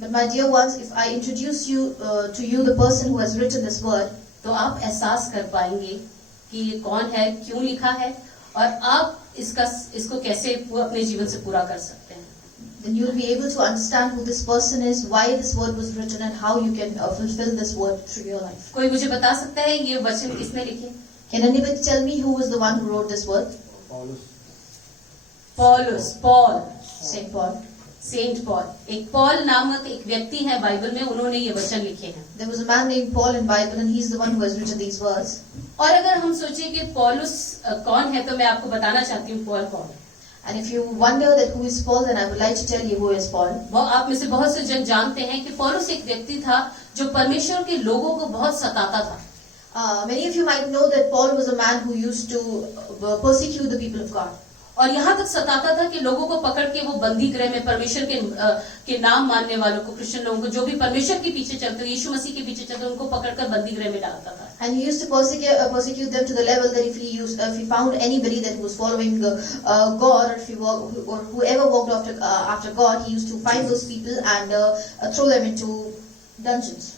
But my dear ones, if I introduce you to you the person who has written this word, तो आप एहसास कर पाएंगे कि ये कौन है, क्यों लिखा है, और आप इसको कैसे अपने जीवन से पूरा कर सकते हैं। then you will be able to understand who this person is, why this word was written, and how you can fulfill this word through your life. कोई मुझे बता सकता है ये वचन किसने लिखे? Can anybody tell me who was the one who wrote this word? Paul, Saint Paul. Saint Paul, एक पॉल नामक एक व्यक्ति है बाइबल में, उन्होंने ये वचन लिखे हैं। There was a man named Paul in Bible, and he's the one who has written these words. और अगर हम सोचें कि पौलुस कौन है, तो मैं आपको बताना चाहती हूँ पॉल कौन है। And if you wonder that who is Paul, then I would like to tell you who is Paul. वो आप में से बहुत से जन जानते हैं कि पौलुस एक व्यक्ति था जो परमेश्वर के लोगों को बहुत सताता था। Many of you might know that Paul was a man who used to persecute the people of God. और यहाँ तक सताता था कि लोगों को पकड़ के वो बंदी गृह में परमेश्वर के नाम मानने वालों को, क्रिश्चियन लोगों को, जो भी परमेश्वर के पीछे चलते, यीशु मसीह के पीछे चलते, उनको पकड़कर बंदी गृह में डालता था। And he used to persecute them to the level that if he found anybody that was following God, or whoever walked after God, he used to find those people and throw them into dungeons.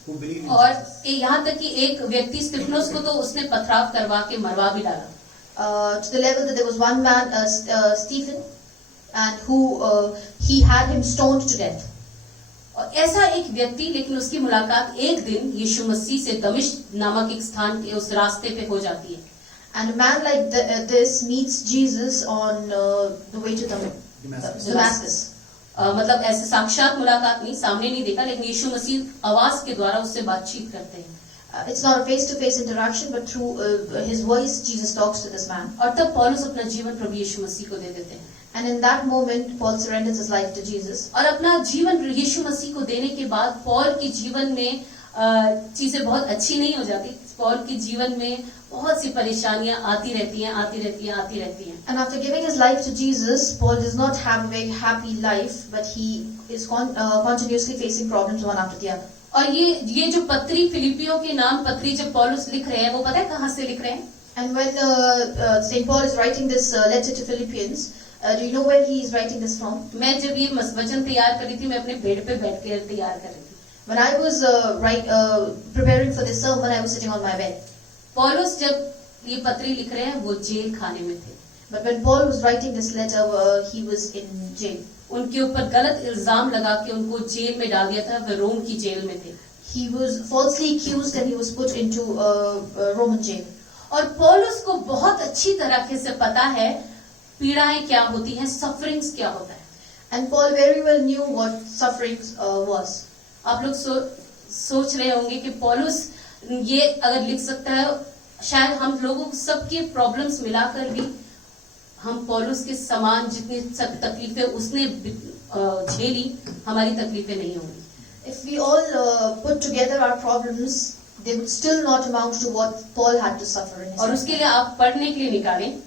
और यहाँ तक कि एक व्यक्ति स्तिफनोस को तो उसने पथराव करवा के मरवा भी डाला। To the level that there was one man, Stephen, and who he had him stoned to death. और ऐसा एक व्यक्ति, लेकिन उसकी मुलाकात एक दिन यीशु मसीह से दमिश्क नामक एक स्थान के उस रास्ते पे हो जाती है. And a man like this meets Jesus on the way to Damascus. मतलब ऐसे साक्षात मुलाकात नहीं, सामने नहीं देखा, लेकिन यीशु मसीह आवाज के द्वारा उससे बातचीत करते हैं. It's not a face-to-face interaction, but through his voice, Jesus talks to this man. और तब पौलुस अपना जीवन प्रभु यीशु मसीह को दे देते हैं. And in that moment, Paul surrenders his life to Jesus. और अपना जीवन यीशु मसीह को देने के बाद पौल के जीवन में चीजें बहुत अच्छी नहीं हो जाती. पौल के जीवन में बहुत सी परेशानियां आती रहती हैं. And after giving his life to Jesus, Paul does not have a very happy life, but he is continuously facing problems one after the other. और ये जो पत्री, फिलिपियों के नाम पत्री जब पौलुस लिख रहे हैं, वो पता है कहाँ से लिख रहे हैं? And when Saint Paul is writing this letter to Philippians, do you know where he is writing this from? मैं जब ये वचन तैयार कर रही थी, मैं अपने बेड पे बैठ कर तैयार कर रही थी. When I was preparing for this sermon, I was sitting on my bed. पौलुस जब ये पत्री लिख रहे हैं, वो जेल खाने में थे. But when Paul was writing this letter, he was in jail. उनके ऊपर गलत इल्जाम लगा के उनको जेल में डाल दिया था. वे रोम की जेल में थे. He was falsely accused and he was put into a Roman jail. और पौलुस को बहुत अच्छी तरह से पता है पीड़ाएं क्या होती हैं, सफरिंग्स क्या होता है. And Paul very well knew what sufferings was. आप लोग सोच रहे होंगे कि पौलुस ये अगर लिख सकता है, शायद हम लोगों को सबके प्रॉब्लम्स मिलाकर भी हम पौलुस के समान जितनी तकलीफें उसने झेली, हमारी तकलीफें नहीं होंगी. If we all put together our problems, they would still not amount to what Paul had to suffer in his और life. उसके लिए आप पढ़ने के लिए निकालें.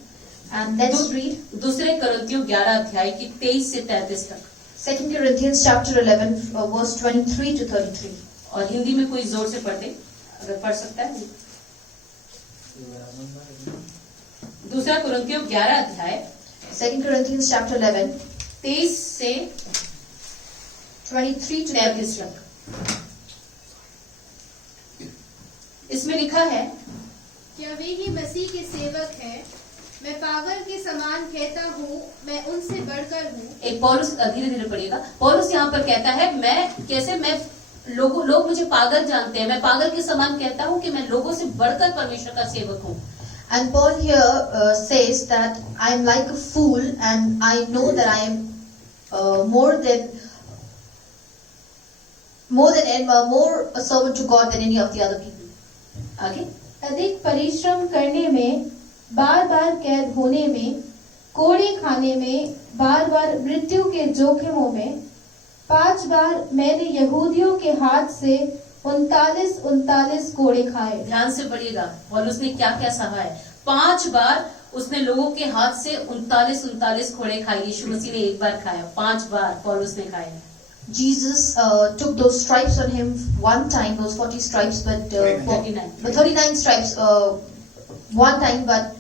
And let's read दूसरे कोरिन्थियों 11 अध्याय की 23 से 33 तक. 2 Corinthians chapter 11, verse 23 to 33. और हिंदी में कोई जोर से पढ़ दे, अगर पढ़ सकता है. दूसरा कोरिन्थियों 11 अध्याय 2 Corinthians chapter 11, 23 से 23 to 33 33. तक. इसमें लिखा है, क्या वे ही मसीह के सेवक हैं? मैं पागल के समान कहता हूँ, मैं उनसे बढ़कर हूँ. एक पौलुस, धीरे धीरे पढ़िएगा. पौलुस यहाँ पर कहता है, मैं लोग मुझे पागल जानते हैं, मैं पागल के समान कहता हूँ कि मैं लोगों से बढ़कर परमेश्वर का सेवक हूँ. And Paul here says that I am like a fool and I know that I am more a servant to God than any of the other people. आगे, अधिक परिश्रम करने में, बार बार कैद होने में, कोड़े खाने में, बार बार मृत्यु के जोखिमों में, 5 बार मैंने यहूदियों के हाथ से 39 कोड़े खाए. ध्यान से पढ़िएगा, पौलुस ने क्या क्या सहा है. 5 बार उसने लोगों के हाथ से 39 कोड़े खाए. यीशु मसीह ने एक बार खाया, 5 बार पौलुस ने खाया. Jesus took those stripes on him one time, those 40 stripes, but 39 stripes one time, but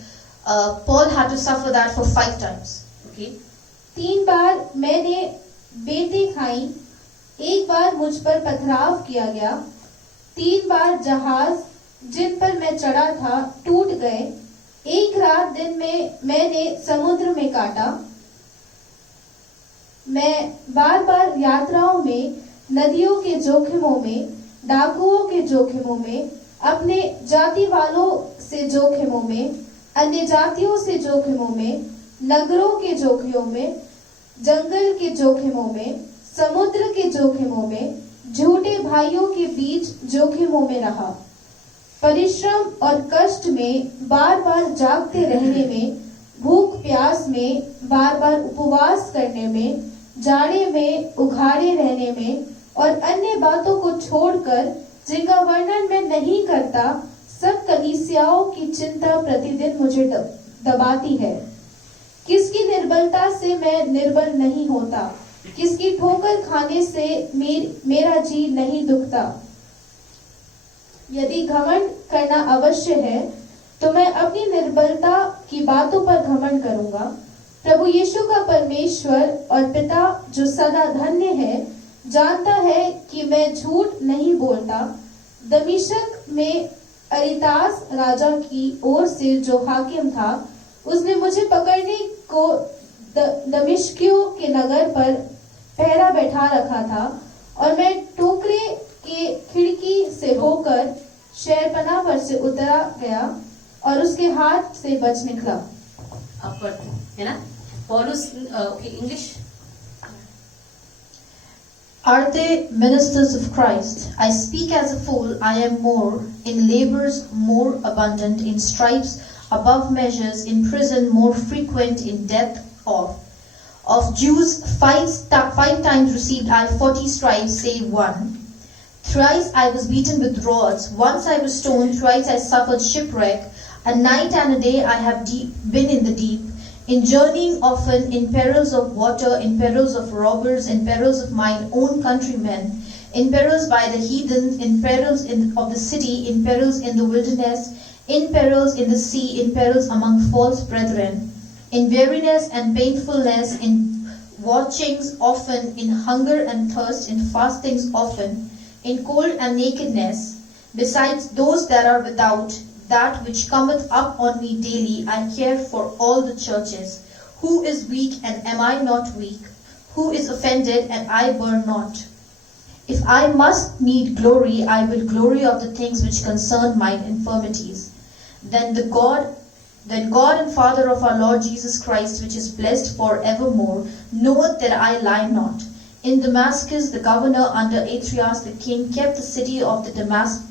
Paul had to suffer that for 5 times. Okay. 3 बार मैंने बेतें खाई, 1 बार मुझ पर पथराव किया गया, 3 बार जहाज जिन पर मैं चढ़ा था टूट गए, 1 रात दिन में मैंने समुद्र में काटा. मैं बार बार यात्राओं में, नदियों के जोखिमों में, डाकुओं के जोखिमों में, अपने जाति वालों से जोखिमों में, अन्य जातियों से जोखिमों में, नगरों के जोखिमों में, जंगल के जोखिमों में, समुद्र के जोखिमों में, झूठे भाइयों के बीच जोखिमों में रहा. परिश्रम और कष्ट में, बार बार जागते रहने में, भूख प्यास में, बार बार उपवास करने में, जाड़े में उघाड़े रहने में, और अन्य बातों को छोड़कर जिनका वर्णन मैं नहीं करता, सब कलीसियाओं की चिंता प्रतिदिन मुझे दबाती है. किसकी निर्बलता से मैं निर्बल नहीं होता, किसकी ठोकर खाने से मेरा जी नहीं दुखता. यदि घमंड करना अवश्य है तो मैं अपनी निर्बलता की बातों पर घमंड करूंगा. प्रभु यीशु का परमेश्वर और पिता जो सदा धन्य है जानता है कि मैं झूठ नहीं बोलता. दमिश्क में अरितास राजा की ओर से जो हाकिम था, उसने मुझे पकड़ने को दमिश्कियों के नगर पर पहरा बैठा रखा था, और मैं टोकरे के खिड़की से होकर शहरपनाह पर से उतरा गया और उसके हाथ से बच निकला। आप पढ़ते है ना पौलुस English. Are they ministers of Christ? I speak as a fool. I am more in labors, more abundant in stripes, above measures, in prison, more frequent in death. Of Jews, five times received I 40 stripes, save one. Thrice I was beaten with rods. Once I was stoned. Thrice I suffered shipwreck. A night and a day I have been in the deep. In journeying often, in perils of water, in perils of robbers, in perils of mine own countrymen, in perils by the heathens, in perils of the city, in perils in the wilderness, in perils in the sea, in perils among false brethren, in weariness and painfulness, in watchings often, in hunger and thirst, in fastings often, in cold and nakedness, besides those that are without, that which cometh up on me daily, I care for all the churches. Who is weak, and am I not weak? Who is offended, and I burn not? If I must need glory, I will glory of the things which concern mine infirmities. Then God and Father of our Lord Jesus Christ, which is blessed for evermore, knoweth that I lie not. In Damascus, the governor under Aretas the king kept the city of the Damascus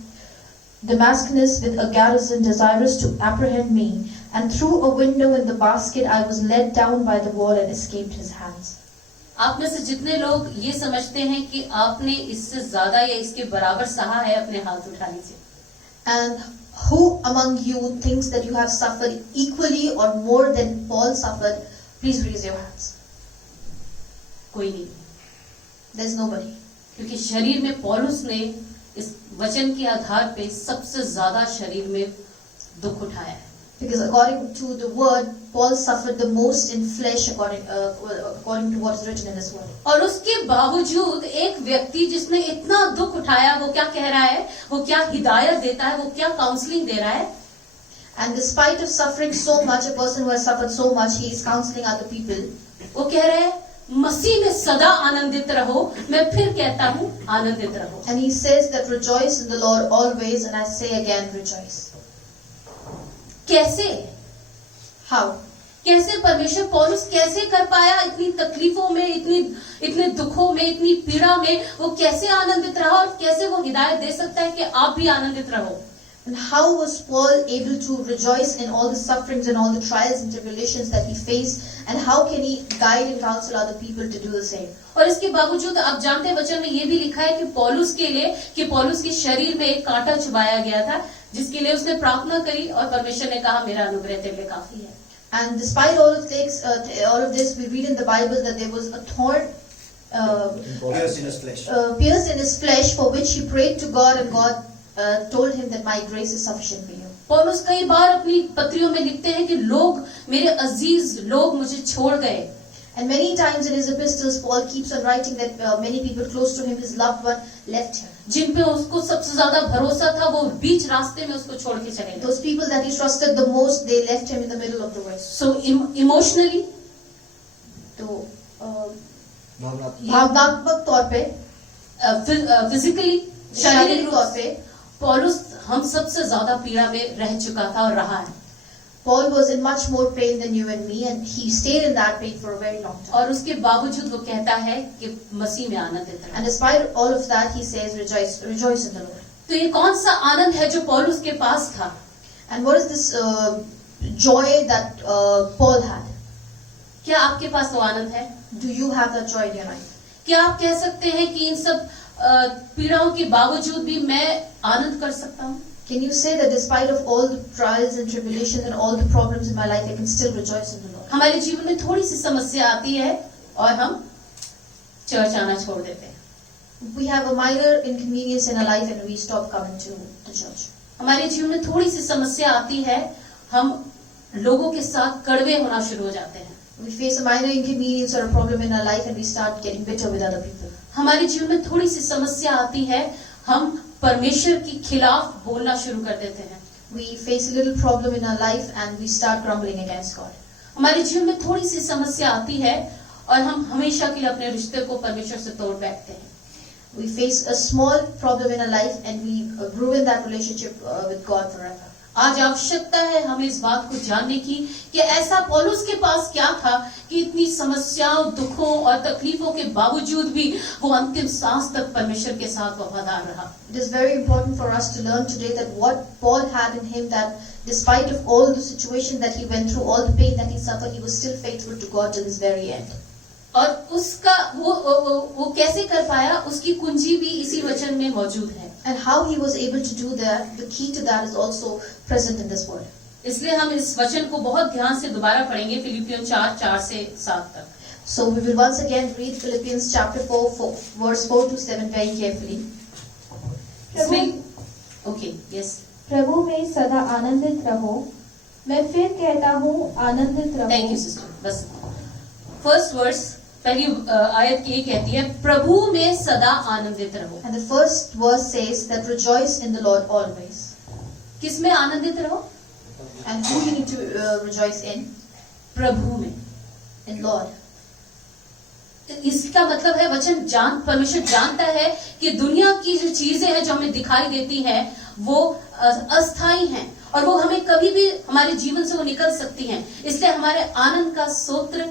with a garrison, desirous to apprehend me, and through a window in the basket I was let down by the wall and escaped his hands. आप में से जितने लोग ये समझते हैं कि आपने इससे ज्यादा या इसके बराबर सहा है, अपने हाथ उठा लीजिए। And who among you thinks that you have suffered equally or more than Paul suffered? Please raise your hands. कोई नहीं, There's nobody. क्योंकि शरीर में पौलुस ने इस वचन के आधार पे सबसे ज्यादा शरीर में दुख उठाया है। Because according to the word, Paul suffered the most in flesh according to what is written in this word. और उसके बावजूद एक व्यक्ति जिसने इतना दुख उठाया, वो क्या कह रहा है, वो क्या हिदायत देता है, वो क्या काउंसलिंग दे रहा है। And despite of suffering so much, a person who has suffered so much, he is counseling other people. वो कह रहा है मसीह में सदा आनंदित रहो, मैं फिर कहता हूँ आनंदित रहो। And he says that rejoice in the Lord always, and I say again rejoice. कैसे? How? कैसे परमेश्वर पौलुस कैसे कर पाया इतनी तकलीफों में, इतने दुखों में, इतनी पीड़ा में, वो कैसे आनंदित रहा और कैसे वो हिदायत दे सकता है कि आप भी आनंदित रहो। And how was Paul able to rejoice in all the sufferings and all the trials and tribulations that he faced, and how can he guide and counsel other people to do the same? और इसके बावजूद आप जानते हैं वचन में ये भी लिखा है कि पौलुस के शरीर में एक कांटा चुभाया गया था, जिसके लिए उसने प्रार्थना करी और परमेश्वर ने कहा मेरा अनुग्रह तेरे लिए काफी है। And despite all of this, we read in the Bible that there was a thorn Pierced in his flesh. Pierced in his flesh, for which he prayed to God, and God told him that my grace is sufficient for you. पौलुस कई बार अपनी पत्रियों में लिखते हैं कि मेरे अजीज लोग मुझे छोड़ गए। And many times in his epistles, Paul keeps on writing that many people close to him, his loved one, left him. जिन पे उसको सबसे ज्यादा भरोसा था, वो बीच रास्ते में उसको छोड़ के चले गए। Those people that he trusted the most, they left him in the middle of the way. So emotionally, तो भावनात्मक भावनात्मक तौर पे, physically, शारीरिक तौर पे, पौलुस हम सबसे ज्यादा पीड़ा में रह चुका था और रहा है। Paul was in much more pain than you and me, and he stayed in that pain for a very long time. और उसके बावजूद वो कहता है कि मसीह में आनंदित रहो। And despite all of that, he says, rejoice in the Lord. तो ये कौन सा आनंद है जो पौलुस के पास था? And what is this joy that Paul had? क्या आपके पास वो आनंद है? Do you have that joy in your life? क्या आप कह सकते हैं कि इन सब पीड़ाओं के बावजूद भी मैं आनंद कर सकता हूँ? Can you say that despite of all the trials and tribulations and all the problems in my life, I can still rejoice in the Lord? हमारे जीवन में थोड़ी सी समस्या आती है और हम चर्च आना छोड़ देते हैं। We have a minor inconvenience in our life and we stop coming to the church. हमारे जीवन में थोड़ी सी समस्या आती है, हम लोगों के साथ कड़वे होना शुरू हो जाते हैं। We face a minor inconvenience or a problem in our life and we start getting bitter with other people. हमारे जीवन में थोड़ी सी समस्या आती है, हम परमेश्वर के खिलाफ बोलना शुरू कर देते हैं। We face a little problem in our life and we start grumbling against God. हमारे जीवन में थोड़ी सी समस्या आती है और हम हमेशा के लिए अपने रिश्ते को परमेश्वर से तोड़ बैठते हैं. We face a small problem in our life and we ruin that relationship with God forever. आज आवश्यकता है हमें इस बात को जानने की कि ऐसा पौलुस के पास क्या था कि इतनी समस्याओं, दुखों और तकलीफों के बावजूद भी वो अंतिम सांस तक परमेश्वर के साथ वफादार रहा. It is very important for us to learn today that what Paul had in him, that despite of all the situation that he went through, all the pain that he suffered, he was still faithful to God till his very end. और उसका वो कैसे कर पाया, उसकी कुंजी भी इसी वचन में मौजूद है. And how he was able to do that, the key to that is also present in this word. इसलिए हम इस वचन को बहुत ध्यान से दोबारा पढ़ेंगे, फिलिपियन 4:4 से 7 तक. So we will once again read Philippians chapter 4, verse 4 to 7 very carefully. Okay, yes. प्रभु में सदा आनंदित रहो. मैं फिर कहता हूँ आनंदित रहो. Thank you sister. बस फर्स्ट वर्स, पहली आयत की कहती है, प्रभु में सदा आनंदित रहो. And the first verse says that rejoice in the Lord always. किस में आनंदित रहो? And who you need to rejoice in? प्रभु में. In Lord. इसका मतलब है वचन परमेश्वर जानता है कि दुनिया की जो चीजें हैं जो हमें दिखाई देती हैं वो अस्थाई हैं और वो हमें कभी भी हमारे जीवन से वो निकल सकती हैं. इसलिए हमारे आनंद का स्रोत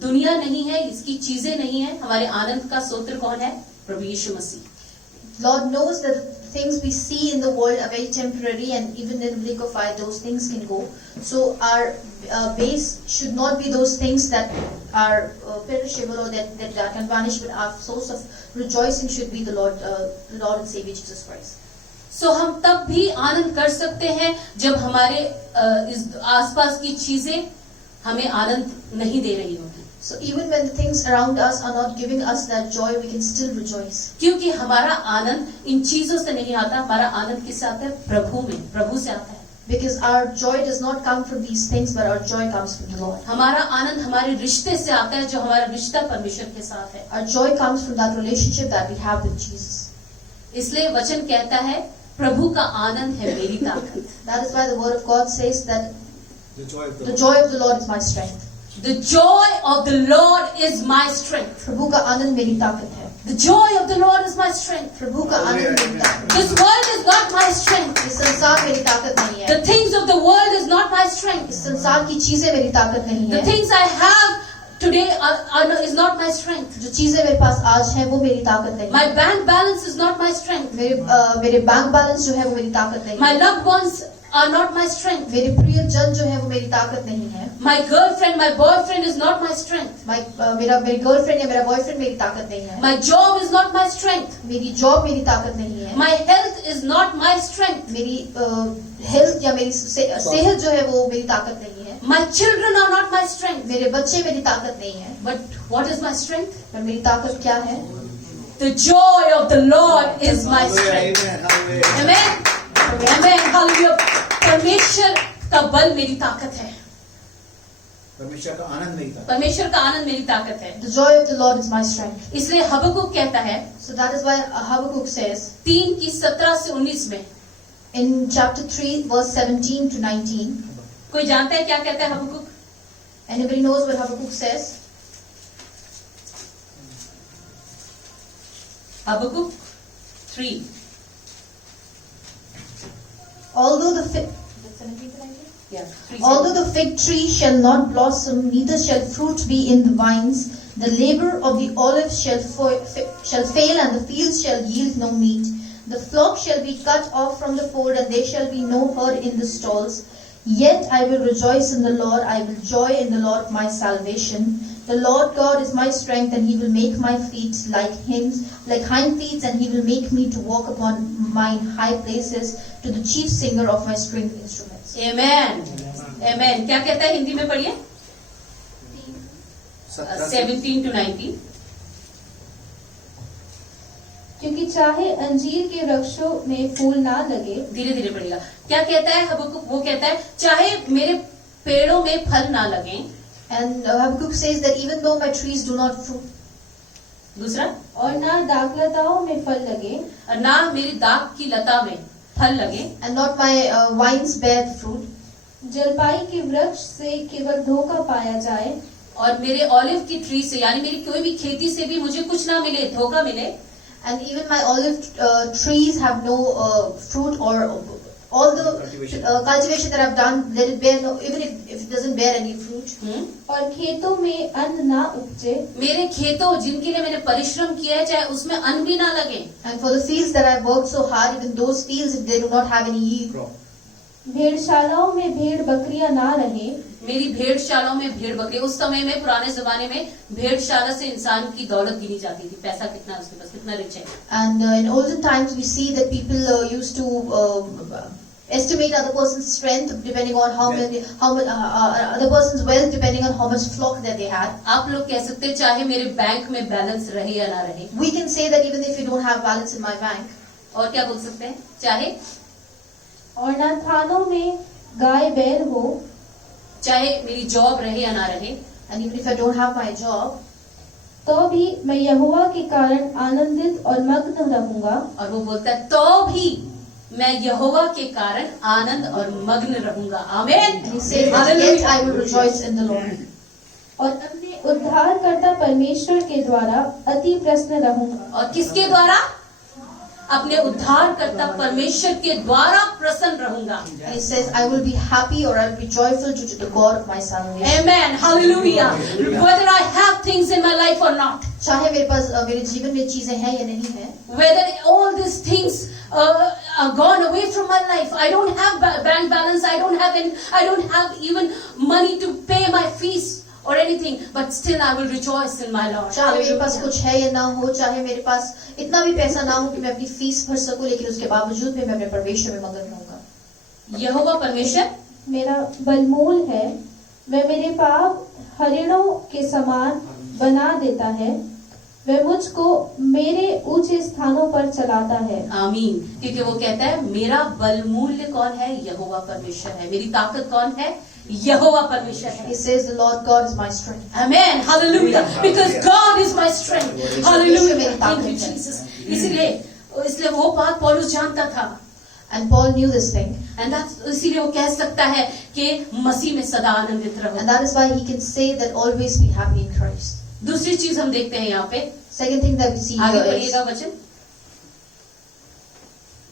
दुनिया नहीं है, इसकी चीजें नहीं है. हमारे आनंद का स्रोत कौन है? प्रभु यीशु मसीह. Lord knows that the things we see in the world are very temporary, and even in the blink of eye those things can go. So our base should not be those things that are perishable or that can vanish, but our source of rejoicing should be the Lord and Savior Jesus Christ. सो हम तब भी आनंद कर सकते हैं जब हमारे इस आसपास की चीजें हमें आनंद नहीं दे रही होगी. So even when the things around us are not giving us that joy, we can still rejoice. क्योंकि हमारा आनंद इन चीजों से नहीं आता, हमारा आनंद किससे आता है? प्रभु में, प्रभु से आता है. Because our joy does not come from these things, but our joy comes from the Lord. हमारा आनंद हमारे रिश्ते से आता है, जो हमारा रिश्ता परमेश्वर के साथ है. Our joy comes from that relationship that we have with Jesus. इसलिए वचन कहता है प्रभु का आनंद है मेरी ताकत. That is why the word of God says that The joy of the joy of the Lord is my strength. The joy of the Lord is my strength. प्रभु का आनंद मेरी ताकत है. The joy of the Lord is my strength. प्रभु का आनंद मेरी ताकत है. This world is not my strength. इस संसार मेरी ताकत नहीं है. The things of the world is not my strength. इस संसार की चीजें मेरी ताकत नहीं The है. things I have today is not my strength. जो चीजें मेरे पास आज है वो मेरी ताकत नहीं My है. bank balance is not my strength. मेरे बैंक बैलेंस जो है वो मेरी ताकत नहीं My है. loved ones are not my strength. मेरे प्रिय जन जो है वो मेरी ताकत नहीं है. My girlfriend, my boyfriend is not my strength. मेरी गर्लफ्रेंड या मेरा बॉयफ्रेंड मेरी ताकत नहीं है. My job is not my strength. मेरी जॉब मेरी ताकत नहीं है. My health is not my strength. मेरी हेल्थ या मेरी सेहत जो है वो मेरी ताकत नहीं है. My children are not my strength. मेरे बच्चे मेरी ताकत नहीं है. But what is my strength? पर मेरी ताकत क्या है? The joy of the Lord is my strength. Amen. Amen. Amen. Hallelujah. परमेश्वर का बल मेरी ताकत है. परमेश्वर का आनंद मेरी ताकत. परमेश्वर का आनंद मेरी ताकत है. The joy of the Lord is my strength. इसलिए हबक्कुक कहता है So that is why Habakkuk says 3:17 से 19 में. in chapter 3 verse 17 to 19. कोई जानता है क्या कहता है हबक्कुक? Anybody knows what Habakkuk says? हबक्कुक 3. Although the fig tree shall not blossom, neither shall fruit be in the vines, the labor of the olive shall fail, and the fields shall yield no meat. The flock shall be cut off from the fold, and there shall be no herd in the stalls. Yet I will rejoice in the Lord, I will joy in the Lord my salvation. The Lord God is my strength, and He will make my feet like hind feet, and He will make me to walk upon mine high places, to the chief singer of my stringed instruments. Amen. Amen. क्या कहता है हिंदी में पढ़िए? 17 to 19. क्योंकि चाहे अंजीर के वृक्षों में फूल ना लगे. धीरे धीरे पढ़िएगा. क्या कहता है हबक्कुक? वो कहता है चाहे मेरे पेड़ों में फल ना लगे. And Habakkuk says that even though my trees do not fruit, दूसरा, और ना दाखलताओं में फल लगे, और ना मेरी दाख की लता में फल लगे, and not my vines bear fruit, जलपाई के वृक्ष से केवल धोखा पाया जाए, और मेरे ऑलिव की ट्री से यानी मेरी कोई भी खेती से भी मुझे कुछ ना मिले, धोखा मिले, and even my olive trees have no fruit, or all the cultivation that I've done, let it bear no, even if it doesn't bear any fruit. और खेतों में अन्न ना उपजे, मेरे खेतों जिनके लिए मैंने परिश्रम किया है चाहे उसमें अन्न भी ना लगे, And for the fields that I've worked so hard, even those fields, if they do not have any yield. भेड़शालाओं में भेड़ बकरियां ना रहे, मेरी भेड़शालाओं में भेड़ बकरी, उस समय में पुराने जमाने में भेड़शाला से इंसान की दौलत गिनी जाती थी, पैसा कितना है उसके पास, कितना रिच है। And in olden times, we see that people used to estimate other person's strength depending on how much other person's wealth depending on how much flock that they had. आप लोग कह सकते हैं चाहे मेरे बैंक में balance रहे या ना रहे, We can say that even if you don't have balance in my bank, और क्या बोल सकते हैं, चाहे और ना थानों में गाय बैल हो, चाहे मेरी जॉब रहे या ना रहे, and even if I don't have my job, तो भी मैं यहोवा के कारण आनंदित और मग्न रहूंगा। और वो बोलता है तो भी मैं यहोवा के कारण आनंद और मग्न रहूंगा। आमीन। and he says that yet I will rejoice in the Lord. और अपने उद्धारकर्ता परमेश्वर के द्वारा अति प्रसन्न रहूंगा। और किसके द्वारा? अपने उद्धारकर्ता परमेश्वर के द्वारा प्रसन्न रहूंगा। And he says, I will be happy or I will be joyful due to the God of my salvation. Amen. Hallelujah. Whether I have things in my life or not, चाहे मेरे पास मेरे जीवन में चीजें हैं या नहीं है, whether all these things are gone away from my life, I don't have bank balance, I don't have even money to pay my fees or anything, but still I will rejoice in my Lord. चाहे मेरे पास कुछ है या ना हो, चाहे मेरे पास इतना भी पैसा ना हो कि मैं अपनी फीस भर सकूं, लेकिन उसके बावजूद भी मैं अपने परमेश्वर में मगन रहूंगा। यहोवा परमेश्वर मेरा बलमूल है, वह मेरे पाप हरिणों के समान बना देता है, वह मुझको मेरे ऊंचे स्थानों पर चलाता है। आमीन। क्योंकि वो कहता है मेरा बलमूल्य कौन है? यहोवा परमेश्वर है। मेरी ताकत कौन है? यहोवा परमेश्वर है। He says the Lord God is my strength. Amen. Hallelujah. Because God is my strength. Hallelujah. Thank you Jesus. इसलिए वो बात पौलुस जानता था। And Paul knew this thing. And इसीलिए वो कह सकता है कि मसीह में सदा आनंदित रहो। And that is why he can say that always be happy in Christ. दूसरी चीज हम देखते हैं यहाँ पे, Second thing that we see आगे here is, पढ़िएगा वचन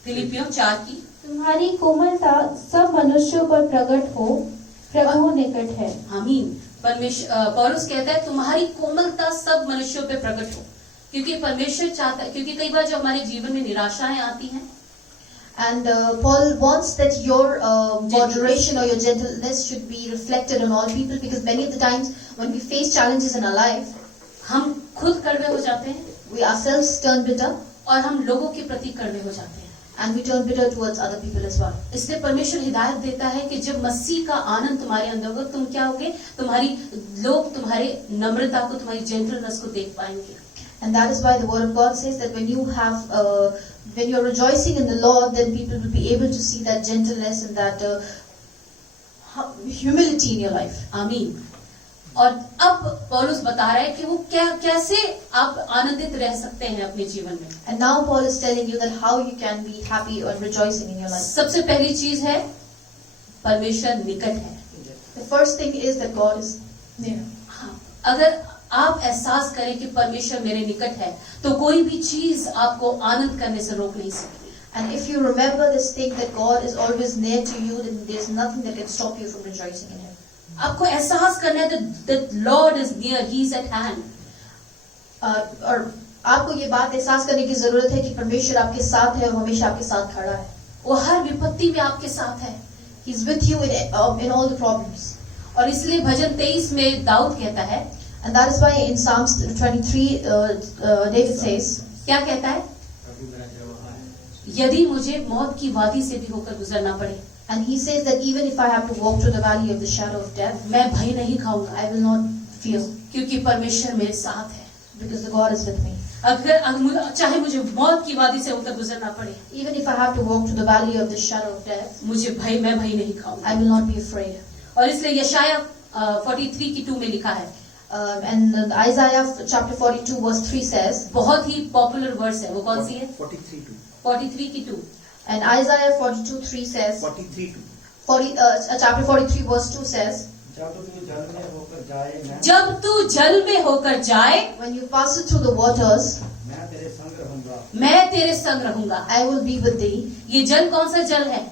फिलिपियों 4 की। तुम्हारी कोमलता सब मनुष्यों पर प्रकट हो, प्रभु निकट है। आमीन। परमेश्वर पौलुस कहता है तुम्हारी कोमलता सब मनुष्यों पे प्रकट हो, क्योंकि परमेश्वर चाहता है, क्योंकि कई बार जब हमारे जीवन में निराशाएं आती हैं, and Paul wants that your moderation or your gentleness should be reflected on all people, because many of the times when we face challenges in our life, हम खुद कड़वे हो जाते हैं we ourselves turn bitter और हम लोगों के प्रति कड़वे हो जाते हैं। and we turn bitter towards other people as well. इसलिए परमेश्वर हिदायत देता है कि जब मसीह का आनंद तुम्हारे अंदर होगा, तुम क्या होगे? लोग तुम्हारे नम्रता को, तुम्हारी जेंटलनेस को देख पाएंगे। And that is why the word of God says that when you're rejoicing in the Lord, then people will be able to see that gentleness and that humility in your life. आमीन। और अब पौलुस बता रहा है कि वो कैसे आप आनंदित रह सकते हैं अपने जीवन में। And now Paul is telling you that how you can be happy or rejoicing in your life. सबसे पहली चीज है परमेश्वर निकट है। The first thing is that God is near. हाँ, अगर आप एहसास करें कि परमेश्वर मेरे निकट है, तो कोई भी चीज आपको आनंद करने से रोक नहीं सकती। And if you remember this thing that God is always near to you, then there's nothing that can stop you from rejoicing in Him. आपको एहसास करना है that Lord is near, He is at hand. और आपको ये बात एहसास करने की जरूरत है कि परमेश्वर आपके साथ है और हमेशा आपके साथ खड़ा है। वो हर विपत्ति में आपके साथ है। He's with you in all the problems. और इसलिए भजन 23 में दाऊद कहता है, And that is why in Psalms 23, David says, क्या कहता है? यदि मुझे मौत की वादी से भी होकर गुजरना पड़े, and he says that even if I have to walk through the valley of the shadow of death, मैं भय नहीं खाऊंगा, I will not fear, क्योंकि परमेश्वर मेरे साथ है। because the God is with me. अगर चाहे मुझे मौत की वादी से होकर गुजरना पड़े, Even if I have to walk through the valley of the shadow of death, मैं भय नहीं खाऊंगा। I will not be afraid. और इसलिए यशाया 43 की 2 में लिखा है, And Isaiah chapter 42 verse 3 says, बहुत ही पॉपुलर वर्स है, वो कौन सी है? 43:2. 43 की 2। and Isaiah 42:3 says, 43:2. chapter 43 verse 2 says, जब तू जल में होकर जाए जब तू जल में होकर जाए when you pass through the waters, मैं तेरे संग रहूंगा। मैं तेरे संग रहूंगा। I will be with thee. ये जल कौन सा जल है?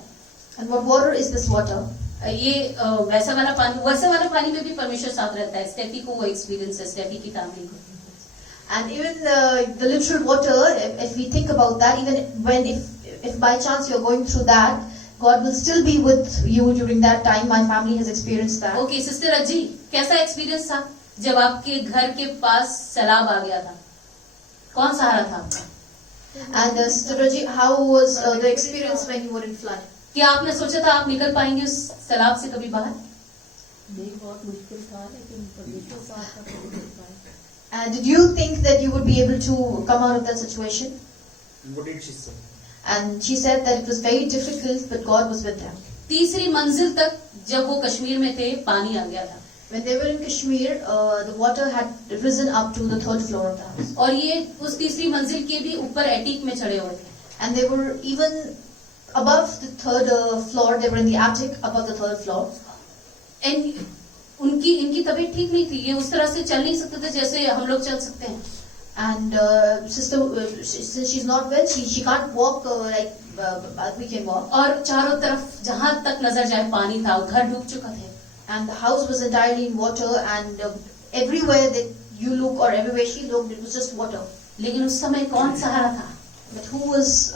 And what water is this water? ये वैसा वाला पानी में भी परमेश्वर साथ रहता है। स्टेफी को वो एक्सपीरियंस है, स्टेफी की फैमिली को। And even the literal water, if we think about that, even when if by chance you're going through that, God will still be with you during that time. My family has experienced that. Okay sister अजी, कैसा experience था जब आपके घर के पास सैलाब आ गया था? कौन सहारा था आपका? And Sister Raji, how was the experience when you were in flood? क्या आपने सोचा था आप निकल पाएंगे उस सैलाब से कभी बाहर? बहुत मुश्किल था, लेकिन परमेश्वर साथ था तो निकल पाए। And did you think that you would be able to come out of that situation? What did she say? And she said that it was very difficult, but God was with them. तीसरी मंजिल तक जब वो कश्मीर में थे पानी आ गया था When they were in Kashmir, the water had risen up to the 3rd floor of the house. और ये उस तीसरी मंजिल के भी ऊपर एटिक में चढ़े हुए थे। And they were even above the 3rd floor, they were in the attic above the 3rd floor. And इनकी तबीयत ठीक नहीं थी, ये उस तरह से चल नहीं सकते थे जैसे हम लोग चल सकते हैं। And sister, since she's not well, she can't walk like we can walk. और चारों तरफ जहां तक नजर जाए पानी था, घर डूब चुका थे। And the house was entirely in water, and everywhere that you look or everywhere she looked, it was just water. लेकिन उस समय कौन सहारा था? But who was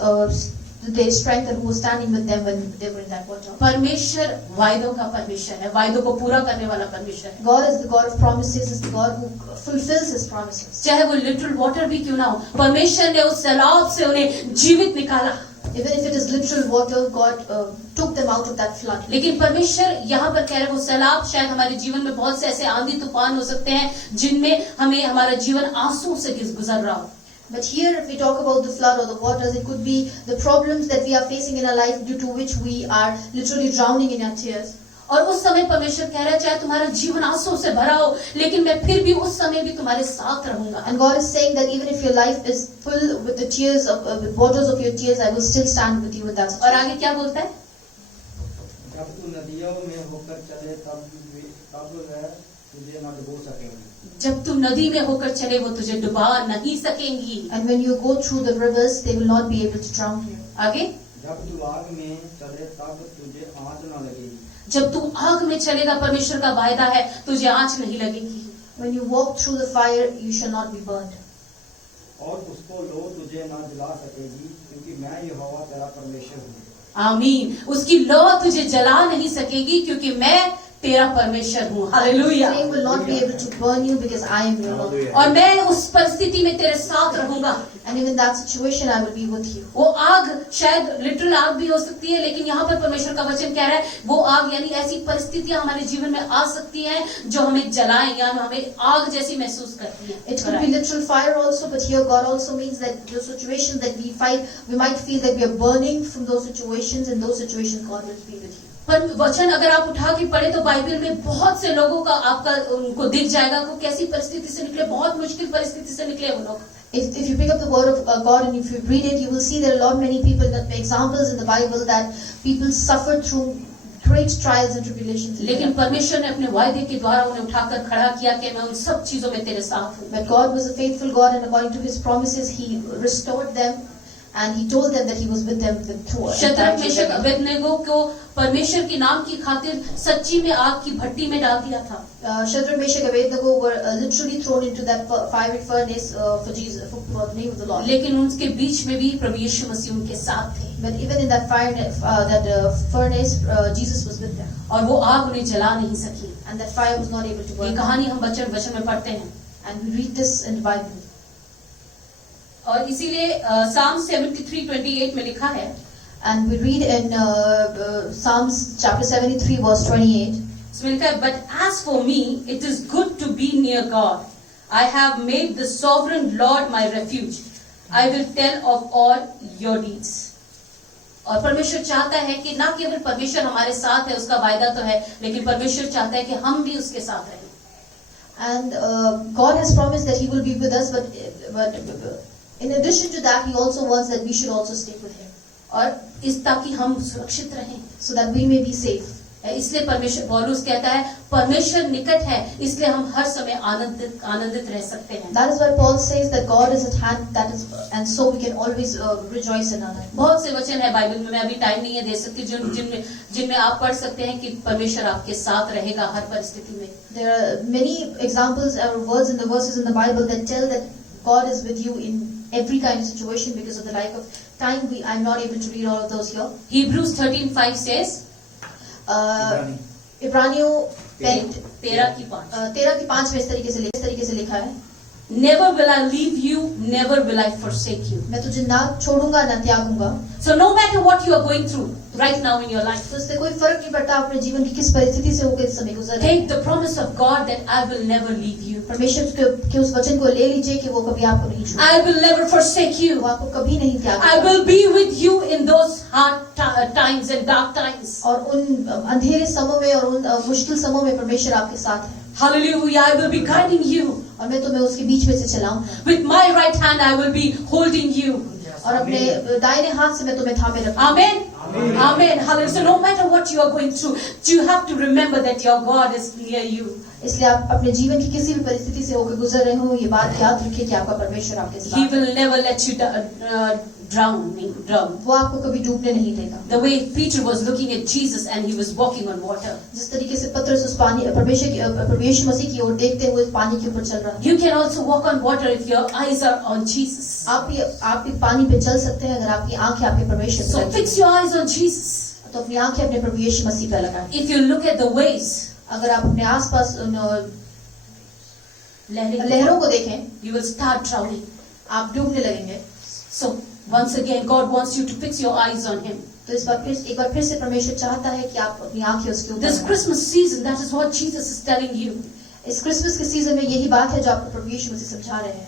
their strength and who was standing with them when they were in that water? परमेश्वर वायदों का परमेश्वर है, वायदों को पूरा करने वाला परमेश्वर है। God is the God of promises, is the God who fulfills His promises. चाहे वो लिटरल वाटर भी क्यों ना हो, परमेश्वर ने उस सैलाब से उन्हें जीवित निकाला। Even if it is literal water, God took them out of that flood. लेकिन परमेश्वर यहाँ पर कह रहे हैं वो सैलाब शायद हमारे जीवन में बहुत से ऐसे आंधी तूफान हो सकते हैं जिनमें हमें हमारा जीवन आंसू से गुजर रहा हो। But here, if we talk about the flood or the waters, it could be the problems that we are facing in our life due to which we are literally drowning in our tears. और उस समय परमेश्वर कह रहा है चाहे तुम्हारा जीवन आंसू से भरा हो, लेकिन मैं फिर भी उस समय भी तुम्हारे साथ रहूंगा। And God is saying that even if your life is full with the tears of the waters of your tears, I will still stand with you in that और situation. आगे क्या बोलता है? जब तू नदियों में होकर चले तब वह तुझे न डुबो सकेंगे। जब तुम नदी में होकर चले वो तुझे डुबा नहीं सकेंगी। And when you go through the rivers, they will not be able to drown you. आगे, जब तू आग में चले तब तुझे आँच न लगेगी। जब तू आग में चलेगा परमेश्वर का वायदा है तुझे आंच नहीं लगेगी। When you walk through the fire, you shall not be burned. और उसको लो तुझे न जला सकेगी, क्योंकि मैं यहोवा तेरा परमेश्वर हूँ। आमीन। उसकी लौ तुझे जला नहीं सकेगी क्योंकि मैं तेरा परमेश्वर हूँ। Hallelujah. Flame will not be able to burn you because I am your Lord. और मैं उस परिस्थिति में तेरे साथ रहूंगा। And even that situation, I will be with you. वो आग शायद लिटरल आग भी हो सकती है, लेकिन यहाँ पर परमेश्वर का वचन कह रहा है वो आग यानी ऐसी परिस्थितियां हमारे जीवन में आ सकती हैं जो हमें जलाएं या हमें आग जैसी महसूस करती हैं। It could be literal fire also, but here God also means that the situations that we fight, we might feel that we are burning from those situations. In those situations, God will be with you. पर वचन अगर आप उठा के पढ़े तो Bible में बहुत से लोगों का आपका उनको दिख जाएगा वो कैसी परिस्थिति से निकले, बहुत मुश्किल परिस्थिति से निकले वो लोग। If you pick up the word of God and if you read it, you will see there are many people, that examples in the Bible that people suffered through great trials and tribulations. लेकिन परमेश्वर ने अपने वायदे के द्वारा उन्हें उठाकर खड़ा किया कि मैं उन सब चीजों में तेरे साथ हूँ। But God was a faithful God, and according to His promises, He restored them. And He told them that He was with them through. Shadrach Meshach Abednego को परमेश्वर के नाम की खातिर सच्ची में आग की भट्टी में डाल दिया था। Shadrach, Meshach, and Abednego were literally thrown into that fiery furnace for Jesus, for the name of the Lord. लेकिन उनके बीच में भी प्रभु यीशु मसीह उनके साथ थे। But even in that furnace, Jesus was with them. और वो आग उन्हें जला नहीं सकी। And that fire was not able to ये burn. कहानी हम वचन में पढ़ते हैं। And we read this in the Bible. और इसीलिए साम 73:28 में लिखा है। And we read in Psalms chapter 73 verse 28. इसमें लिखा है, But as for me, it is good to be near God. I have made the sovereign Lord my refuge. I will tell of all your deeds. और परमेश्वर चाहता है कि ना केवल परमेश्वर हमारे साथ है, उसका वायदा तो है, लेकिन परमेश्वर चाहता है कि हम भी उसके साथ रहें। And God has promised that He will be with us, but in addition to that, He also wants that we should also stick with Him. और इस ताकि हम सुरक्षित रहें। so that we may be safe. इसलिए परमेश्वर पौलुस कहता है परमेश्वर निकट है, इसलिए हम हर समय आनंदित रह सकते हैं। That is why Paul says that God is at hand, that is, and so we can always rejoice in our life. बहुत से वचन है बाइबल में, मैं अभी टाइम नहीं है दे सकती, जिनमें आप पढ़ सकते हैं कि परमेश्वर आपके साथ रहेगा हर परिस्थिति में। There are many examples or words in the verses in the Bible that tell that God is with you in every kind of situation. Because of the lack of time, I'm not able to read all of those here. Hebrews 13:5 says, इब्रानियों 13:5 में इस तरीके से लिखा है, Never will I leave you, never will I forsake you. मैं तुझे ना छोड़ूंगा ना त्यागूंगा। So no matter what you are going through right now in your life, तो इससे कोई फर्क नहीं पड़ता अपने जीवन की किस परिस्थिति से होकर इस समय गुजर रहे take हैं। the promise of God that I will never leave you. परमेश्वर के उस वचन को ले लीजिए कि वो कभी आपको नहीं छोड़ेगा। I will never forsake you. वो आपको कभी नहीं त्यागेगा। I will be with you in those hard times and dark times. और उन अंधेरे समय में और उन मुश्किल समय में परमेश्वर आपके साथ है। Hallelujah, I will be guiding you. और मैं तुम्हें उसके बीच में से चलाऊंगा। With my right hand I will be holding you. और अपने दाहिने हाथ से मैं तुम्हें थामे रखूंगा। Amen. Amen. Hallelujah. So no matter what you are going through, you have to remember that your God is near you. इसलिए आप अपने जीवन की किसी भी परिस्थिति से होकर गुजर रहे हो, ये बात याद रखिए कि आपका परमेश्वर आपके साथ He है। will never let you drown. वो आपको कभी डूबने नहीं देगा। The way Peter was looking at Jesus and he was walking on water. जिस तरीके से पतरस उस पानी परमेश्वर मसीह की ओर देखते हुए पानी के ऊपर चल रहा है। You can also walk on water if your eyes are on Jesus. आप भी पानी पे चल सकते हैं अगर आपकी आंखें आपके परमेश्वर पे So लगी fix your eyes on Jesus. तो अपनी आंखें अपने प्रभु यीशु मसीह पे लगाएं। If you look at the waves, अगर आप अपने आसपास लहरों को देखें, you will start drowning. आप डूबने लगेंगे। So once again, God wants you to fix your eyes on Him. तो एक बार फिर से परमेश्वर चाहता है कि आप अपनी आंखें उसके ऊपर This लगाएं। Christmas season, that is what Jesus is telling you. इस क्रिसमस के सीजन में यही बात है जो आपको प्रभु यीशु मसीह समझा रहे हैं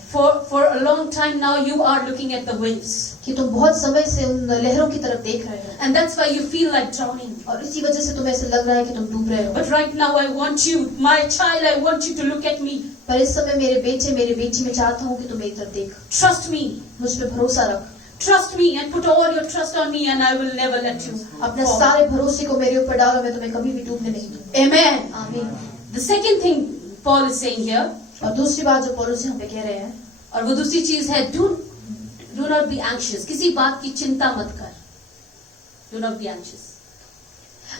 For a long time now, you are looking at the waves, कि तुम बहुत समय से उन लहरों की तरफ देख रहे हो and that's why you feel like drowning. और इसी वजह से तुम्हें ऐसा लग रहा है कि तुम डूब रहे हो। But right now, I want you, my child, I want you to look at me. पर इस समय मेरे बेटे मेरी बेटी, मैं चाहता हूँ कि तुम एक तरफ देख, Trust me. मुझ पे भरोसा रख, Trust me and put all your trust on me, and I will never let you अपने fall. सारे भरोसे को मेरे ऊपर डालो, मैं तुम्हें कभी भी डूबने नहीं दूंगा। Amen. आमीन। The second thing Paul is saying here, और दूसरी बात जो पौलुस यहाँ पे कह रहे हैं, और वो दूसरी चीज है, do not be anxious. किसी बात की चिंता मत कर. Do not be anxious.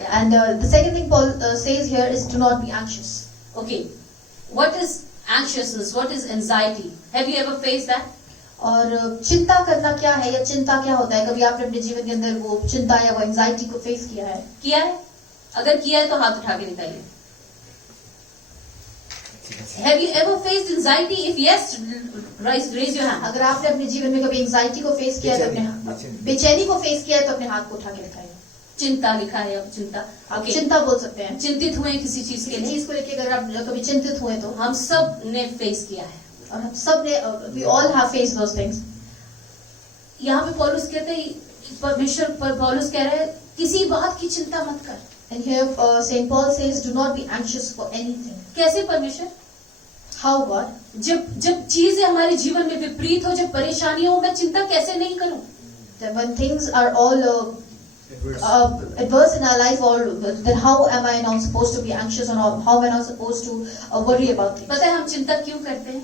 and the second thing Paul says here is do not be anxious. Okay. What is anxiousness? What is anxiety? Have you ever faced that? और चिंता करना क्या है या चिंता क्या होता है? कभी आपने अपने जीवन के अंदर वो चिंता या वो एंजाइटी को फेस किया है? किया है? अगर किया है तो हाथ उठा के दिखाइए. Have you ever faced anxiety? If yes, raise your hand. अगर आपने अपने जीवन में कभी एंजाइटी को फेस किया है तो अपने बेचैनी को फेस किया है तो अपने हाथ को उठा के दिखाइए। चिंता लिखा है, अब चिंता. आप Okay. चिंता बोल सकते हैं। चिंतित हुए किसी चीज के किसी लिए, चीज को लेकर अगर आप कभी चिंतित हुए तो हम सब ने फेस किया है. और हम सब ने we all have faced those things. यहाँ पे पौलुस कहते हैं, परमेश्वर पर पौलुस कह रहे हैं, किसी बात की चिंता मत कर. And here Saint Paul says do not be anxious for anything. कैसे परमेश्वर? How God? जब चीजें हमारे जीवन में विपरीत हो, जब परेशानियां हो, मैं चिंता कैसे नहीं करूं? That when things are all adverse in our life, or then how am I now supposed to be anxious, or how am I not supposed to worry about things? पता है हम चिंता क्यों करते हैं?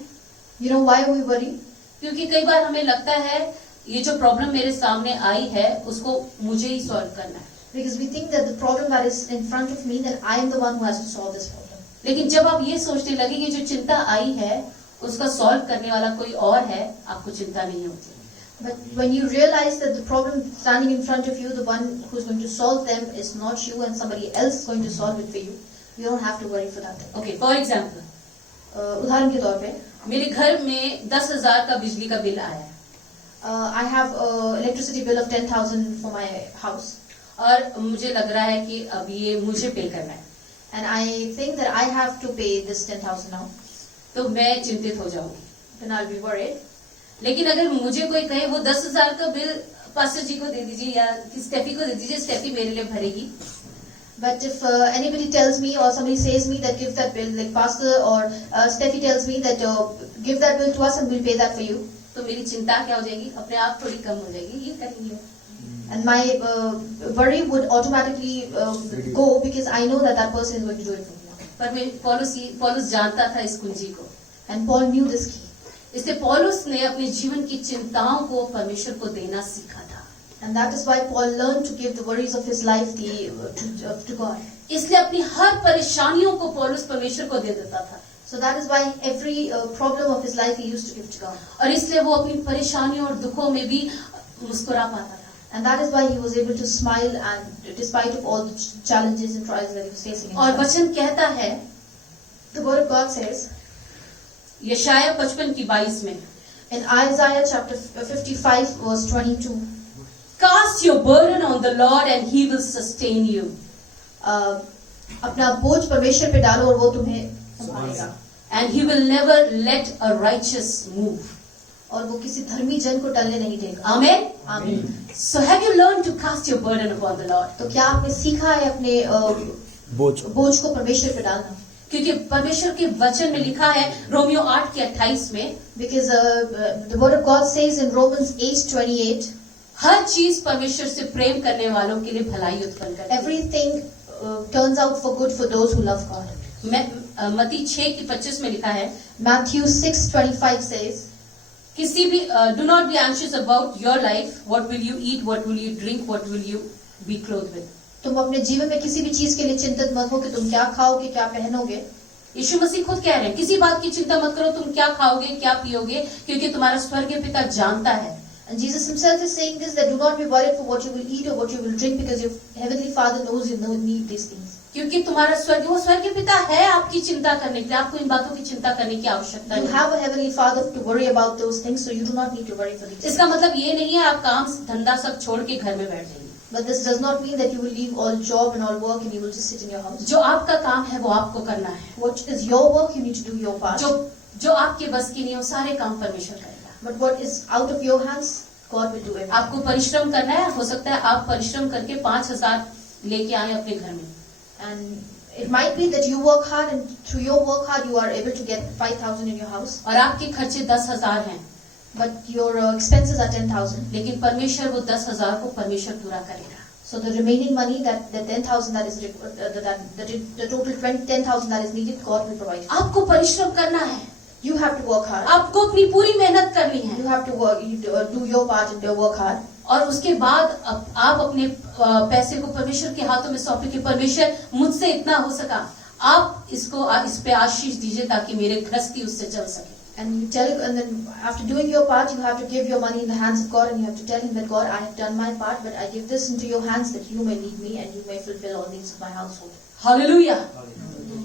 You know why we worry? क्योंकि कई बार हमें लगता है ये जो प्रॉब्लम मेरे सामने आई है उसको मुझे ही सॉल्व करना है. Because we think that the problem that is in front of me, that I am the one who has to solve this problem. लेकिन जब आप ये सोचने लगे कि जो चिंता आई है उसका सॉल्व करने वाला कोई और है, आपको चिंता नहीं होती. But when you realize that the problem standing in front of you, the one who's going to solve them is not you and somebody else is going to solve it for you, you don't have to worry for that. Okay, for example, उदाहरण के तौर पे मेरे घर में 10,000 का बिजली का बिल आया है. I have electricity bill of 10,000 for my house, और मुझे लग रहा है कि अब ये मुझे पे करना है, and I think that I have to pay this 10,000 now. तो मैं चिंतित हो जाऊंगी. Then I'll be worried. लेकिन अगर मुझे कोई कहे वो 10,000 का बिल पास्टर जी को दे दीजिए या स्टेफी को दे दीजिए, स्टेफी मेरे लिए भरेगी. But if anybody tells me or somebody says me that give that bill, like Pastor or Steffi tells me that give that bill to us and we'll pay that for you, तो मेरी चिंता क्या हो जाएगी? अपने आप थोड़ी कम हो जाएगी. ये करेंगे. And my worry would automatically go because I know that person is going to do it for me. पर मैं पौलुस जानता था इस कुंजी को, And Paul knew this key. इसलिए पौलुस ने अपने जीवन की चिंताओं को परमेश्वर को देना सीखा था। And that is why Paul learned to give the worries of his life to God. इसलिए अपनी हर परेशानियों को पौलुस परमेश्वर को दे देता था, So that is why every problem of his life he used to give to God. और इसलिए वो अपनी परेशानियों और दुखों में भी मुस्कुरा पाता था। And that is why he was able to smile and despite of all the challenges and trials that he was facing. in और life. वचन कहता है The word of God says यशाया 55:22 में, in Isaiah chapter 55 verse 22, Cast your burden on the Lord and He will sustain you. अपना बोझ परमेश्वर पे डालो और वो तुम्हें संभालेगा, And He will never let a righteous move. और वो किसी धर्मी जन को टलने नहीं देगा. Amen. आमीन. So have you learned to cast your burden upon the Lord? तो क्या आपने सीखा है अपने बोझ को परमेश्वर पे डालना? क्योंकि परमेश्वर के वचन में लिखा है रोमियो 8:28 में, Because the word of God says in Romans 8:28, हर चीज परमेश्वर से प्रेम करने वालों के लिए भलाई उत्पन्न करती है। everything turns out for good for those who love God. मत्ती 6:25 में लिखा है, Matthew 6:25 says, किसी भी do not be anxious about your life, what will you eat, what will you drink, what will you be clothed with. तुम अपने जीवन में किसी भी चीज के लिए चिंतित मत हो कि तुम क्या खाओगे, क्या पहनोगे. यीशु मसीह खुद कह रहे हैं, किसी बात की चिंता मत करो, तुम क्या खाओगे, क्या पियोगे, क्योंकि तुम्हारा स्वर्गीय पिता जानता है। And Jesus himself is saying this, that do not be worried for what you will eat or what you will drink, because your heavenly Father knows you need these things. क्योंकि तुम्हारा वो स्वर्गीय पिता है आपकी चिंता करने के लिए, आपको इन बातों की चिंता करने की आवश्यकता You नहीं। have a heavenly Father to worry about those things, so you do not need to worry for these things. इसका मतलब ये नहीं है आप काम धंधा सब छोड़ के घर में बैठ जाइए। But this does not mean that you will leave all job and all work and you will just sit in your house. जो आपका काम है वो आपको करना है। What is your work, you need to do your part. जो आपके बस की नहीं है वो सारे काम परमेश्वर करेगा। But what is out of your hands, God will do everything. आपको परिश्रम करना है, हो सकता है आप परिश्रम करके 5,000 लेके आए अपने घर में। And it might be that you work hard and through your work hard you are able to get 5,000 in your house. और आपके खर्चे 10,000 हैं, But your expenses are 10,000. लेकिन परमेश्वर वो 10,000 को परमेश्वर पूरा करेगा। So the remaining money, that the 10,000 that is the total 10,000 that is needed, God will provide. आपको परिश्रम करना है, You have to work hard. आपको अपनी पूरी मेहनत करनी है, You have to work. You do your part and work hard. और उसके बाद आप अपने पैसे को परमेश्वर के हाथों में सौंपे कि परमेश्वर मुझसे इतना हो सका, आप इस पे आशीष दीजिए ताकि मेरे गृहस्थी उससे चल सके। And you tell, and then after doing your part, you have to give your money in the hands of God, and you have to tell Him that God, I have done my part, but I give this into your hands that you may lead me and you may fulfill all needs of my household. Hallelujah.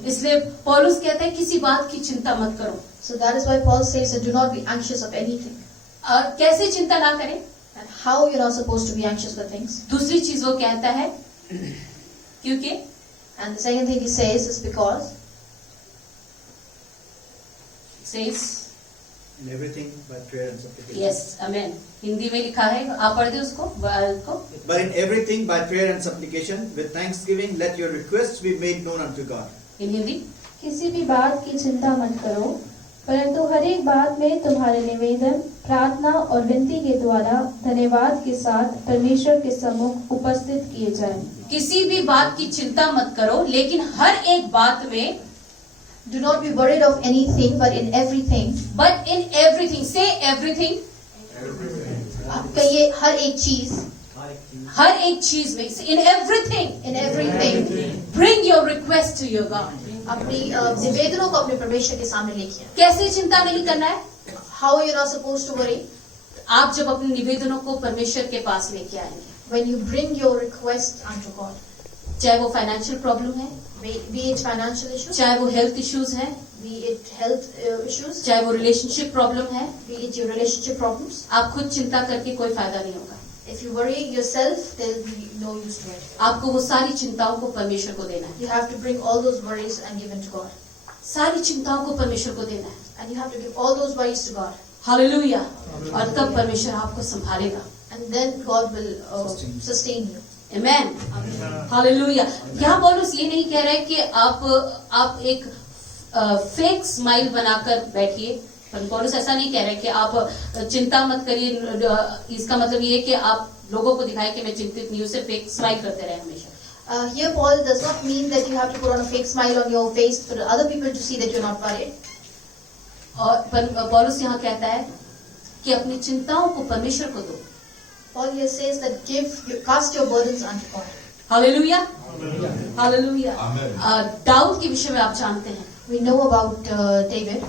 इसलिए पौलुस कहते हैं किसी बात की चिंता मत करो। So that is why Paul says that do not be anxious of anything. कैसे चिंता ना करें? And how you're not supposed to be anxious for things. दूसरी चीज वो कहता है क्योंकि, And the second thing he says is because. says In everything by prayer and supplication. yes, amen. Hindi में लिखा है, आप पढ़ दे उसको। But in everything by prayer and supplication with thanksgiving let your requests be made known unto God. इन हिंदी, किसी भी बात की चिंता मत करो, परंतु हर एक बात में तुम्हारे निवेदन, प्रार्थना और विनती के द्वारा धन्यवाद के साथ परमेश्वर के सम्मुख उपस्थित किए जाएं। किसी भी बात की चिंता मत करो, लेकिन हर एक बात में, Do not be worried of anything, but in everything. but in everything, say everything, कहिए हर एक चीज, हर एक चीज में, in everything, in everything. bring your request to your God. अपनी निवेदनों को अपने परमेश्वर के सामने लेके। कैसे चिंता नहीं करना है? How are you not supposed to worry? आप जब अपने निवेदनों को परमेश्वर के पास लेके आएंगे, When you bring your request unto God, चाहे वो फाइनेंशियल प्रॉब्लम है, be it financial issues, चाहे वो हेल्थ इश्यूज है, be it health issues, चाहे वो रिलेशनशिप प्रॉब्लम है, be it your relationship problems. आप खुद चिंता करके कोई फायदा नहीं होगा। If you worry yourself, there will be no use to it. आपको वो सारी चिंताओं को परमेश्वर को देना है, You have to bring all those worries and give them to God. सारी चिंताओं को परमेश्वर को देना है। And you have to give all those worries to God. Hallelujah. और तब परमेश्वर आपको संभालेगा। And then God will sustain you. Amen, hallelujah. यहाँ पौलुस ये नहीं कह रहे कि आप एक फेक स्माइल बनाकर बैठिए, पर पौलुस ऐसा नहीं कह रहे कि आप चिंता मत करिए। इसका मतलब ये है कि आप लोगों को दिखाए कि मैं चिंतित नहीं हूँ, सिर्फ एक स्माइल करते रहे हमेशा। Here Paul does not mean that you have to put on a fake smile on your face for other people to see that you're not worried. और पौलुस यहाँ कहता है कि अपनी चिंताओं को परमेश्वर को दो। Paul here says that cast your burdens unto God. Hallelujah, hallelujah. दाऊद के विषय में आप जानते हैं। We know about David.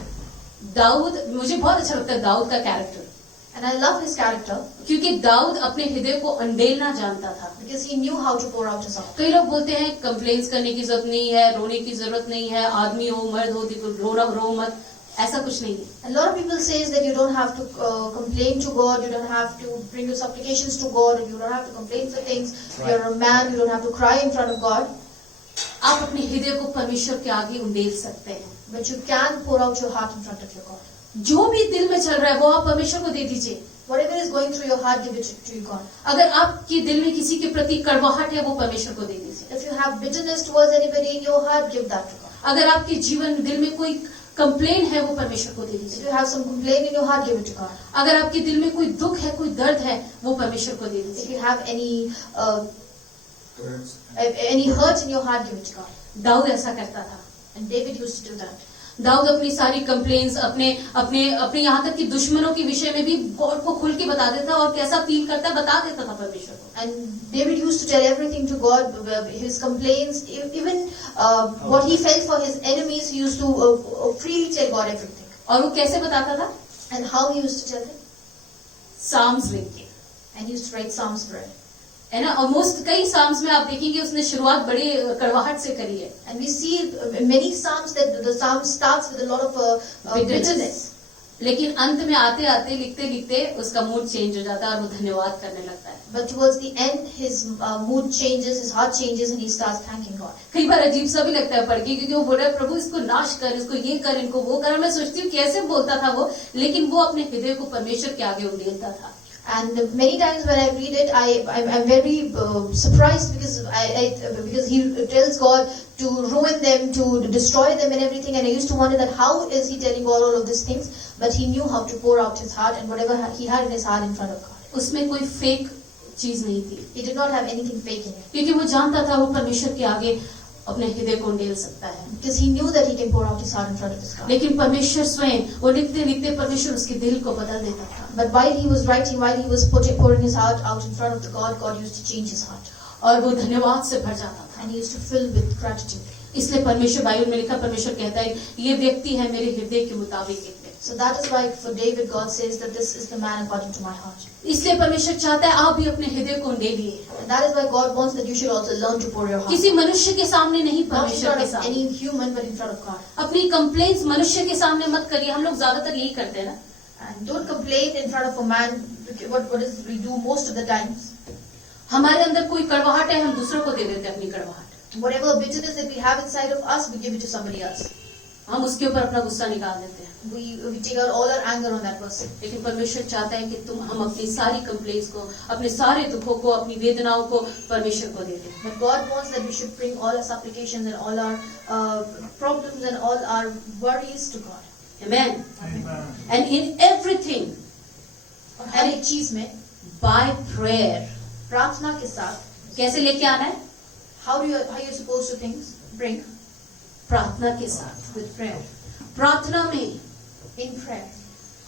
Dawood, मुझे बहुत अच्छा लगता है दाऊद का character, and I love his character क्योंकि दाऊद अपने हृदय को अंडेलना जानता था। because he knew how to pour out his heart. कई लोग बोलते हैं कंप्लेंट्स करने की जरूरत नहीं है, रोने की जरूरत नहीं है, आदमी हो मर्द हो रो मत, ऐसा कुछ नहीं है। A lot of people says that you don't have to complain to God, you don't have to bring your supplications to God, you don't have to complain for things. You're a man, you don't have to cry in front of God. आप अपने हृदय को परमेश्वर के आगे उंडेल सकते हैं, but you can pour out your heart in front of your God. जो भी दिल में चल रहा है वो आप परमेश्वर को दे दीजिए। Whatever is going through your heart, give it to God. अगर आपके दिल में किसी के प्रति कड़वाहट है वो परमेश्वर को दे दीजिए। If you have bitterness towards anybody in your heart, give that to God. अगर आपके जीवन दिल में कोई कंप्लेन है वो परमेश्वर को दे If दीजिए। you have some complaint in your heart, give it to God. अगर आपके दिल में कोई दुख है, कोई दर्द है, वो परमेश्वर को दे If दीजिए। you have any hurt in your heart, give it to God. Dawood ऐसा करता था, and David used to do that. Dawood अपनी सारी कंप्लेन्स अपने यहाँ तक कि दुश्मनों के विषय में भी गॉड को खुल के बता देता और कैसा फील करता है बता देता था परमेश्वर को। And David used to tell everything to God, his complaints, even what he felt for his enemies. He used to freely tell God everything. और वो कैसे बताता था? And how he used to tell them? Psalms लिख के, and he used to write psalms for it. है ना। Almost कई साम्स में आप देखेंगे उसने शुरुआत बड़ी कड़वाहट से करी है। And we see in many psalms that the psalm starts with a lot of bitterness. लेकिन अंत में आते आते लिखते लिखते उसका मूड चेंज हो जाता है और वो धन्यवाद करने लगता है। But towards the end, his mood changes, his heart changes, and he starts thanking God. कई बार अजीब सा भी लगता है पढ़ के, क्योंकि वो बोल रहा है प्रभु इसको नाश कर, इसको ये कर, इनको वो कर। मैं सोचती हूँ कैसे बोलता था वो, लेकिन वो अपने हृदय को परमेश्वर के आगे उंडेलता था। And many times when I read it, I'm very surprised because he tells God to ruin them, to destroy them and everything. And I used to wonder that how is he telling God all of these things? But he knew how to pour out his heart and whatever he had in his heart in front of God. उसमें कोई fake चीज नहीं थी। He did not have anything fake in it. क्योंकि वो जानता था वो परमेश्वर के आगे अपने हृदय को उंडेल सकता है। Because he knew that he can pour out his heart in front of his God. लेकिन परमेश्वर स्वयं वो लिखते लिखते परमेश्वर उसके दिल को बदल देता था। But while he was writing, while he was pouring his heart out in front of the God, God used to change his heart. और वो धन्यवाद से भर जाता था। And he used to fill with gratitude. इसलिए परमेश्वर बाइबल में लिखा, परमेश्वर कहता है ये व्यक्ति है मेरे हृदय के मुताबिक। So that is why for David God says that this is the man according to my heart. इसलिए परमेश्वर चाहता है आप भी अपने हृदय को उंडेलिए। And that is why God wants that you should also learn to pour your heart. किसी मनुष्य के सामने नहीं, परमेश्वर के सामने। Any human, but in front of God. अपनी कंप्लेंट्स मनुष्य के सामने मत करिए। हम लोग ज्यादातर यही करते हैं ना। And don't complain in front of a man. What is we do most of the times. हमारे अंदर कोई कड़वाहट है, हम दूसरों को दे देते हैं अपनी कड़वाहट। Whatever bitterness that we have inside of us, we give it to somebody else. हम उसके ऊपर अपना गुस्सा निकाल देते हैं। We take out all our anger on that person. लेकिन परमेश्वर चाहता है कि हम अपनी सारी कंप्लेंट्स को, अपने सारे दुखों को, अपनी वेदनाओं को परमेश्वर को दे दें। But God wants that we should bring all our supplications and all our problems and all our worries to God. Amen. And in everything, और हर एक चीज में by prayer, प्रार्थना के साथ कैसे लेके आना है? How you supposed to bring? प्रार्थना के साथ, with prayer. प्रार्थना में, in prayer.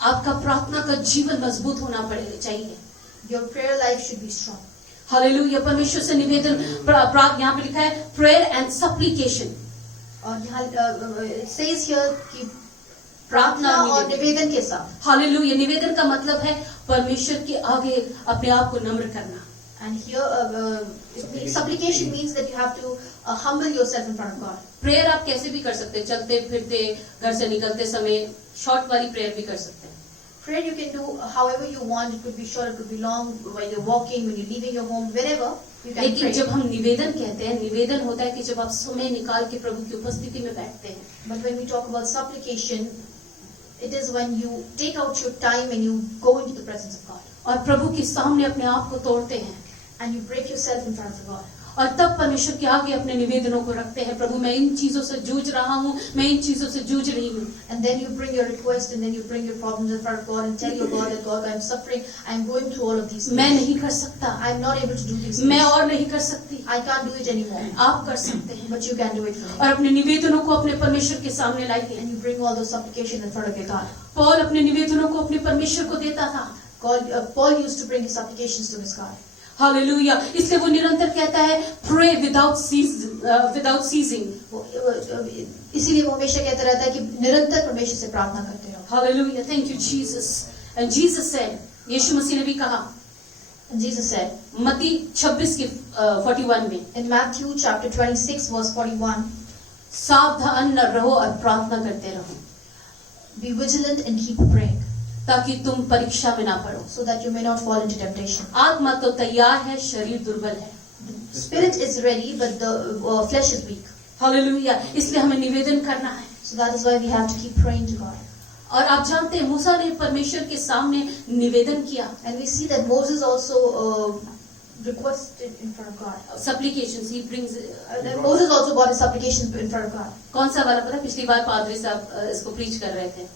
आपका प्रार्थना का जीवन मजबूत होना चाहिए। Your prayer life should be strong. Hallelujah. परमेश्वर से निवेदन, यहाँ पे लिखा है prayer and supplication। और यहाँ it says here कि प्रार्थना और निवेदन के साथ। हालेलुया। निवेदन का मतलब है परमेश्वर के आगे अपने आप को नम्र करना। And here supplication means that you have to humble yourself in front of God. Prayer आप कैसे भी कर सकते हैं, चलते फिरते, घर से निकलते समय, शॉर्ट वाली प्रेयर भी कर सकते हैं। Prayer you can do however you want. It could be short, it could be long, while you're walking, when you're leaving your home, wherever you can लेकिन pray. जब हम निवेदन कहते हैं, निवेदन होता है कि जब आप समय निकाल के प्रभु की उपस्थिति में बैठते हैं। But when we talk about supplication, it is when you take out your time and you go into the presence of God. और प्रभु के सामने अपने आप को तोड़ते हैं। And you break yourself in front of God. और तब परमेश्वर के आगे अपने निवेदनों को रखते हैं, प्रभु मैं इन चीजों से जूझ रहा हूँ, मैं इन चीजों से जूझ रही हूँ। And then you bring your request and then you bring your problems in front of God and tell your God that God, I'm suffering, I'm going through all of these मैं things. नहीं कर सकता, I'm not able to do these मैं things. और नहीं कर सकती, I can't do it anymore. आप कर सकते हैं। But you can do it for me. और अपने निवेदनों को अपने परमेश्वर के सामने लाइए। And you bring all those supplications in front of your God. Paul अपने निवेदनों को अपने परमेश्वर को देता था। Paul used to bring his supplications to his God. Hallelujah, इसलिए वो निरंतर कहता है pray without ceasing. इसीलिए वो हमेशा कहता रहता है कि निरंतर परमेश्वर से प्रार्थना करते रहो. Hallelujah, thank you Jesus. And Jesus said, यीशु मसीह ने भी कहा, And Jesus said, मत्ती 26 के 41 में, in Matthew chapter 26 verse 41, सावधान रहो और प्रार्थना करते रहो, be vigilant and keep praying, ताकि तुम परीक्षा में ना पड़ो। so that you may not fall into temptation. आत्मा तो तैयार है, शरीर दुर्बल है। The spirit is ready, but the flesh is weak. Hallelujah, इसलिए हमें निवेदन करना है। So that is why we have to keep praying to God. और आप जानते हैं मूसा ने परमेश्वर के सामने निवेदन किया, And we see that Moses also requested in front of God. supplications he brings। And Moses also brought his supplications in front of God. कौन सा वाला पता है? पिछली बार पादरी साहब इसको प्रीच कर रहे थे।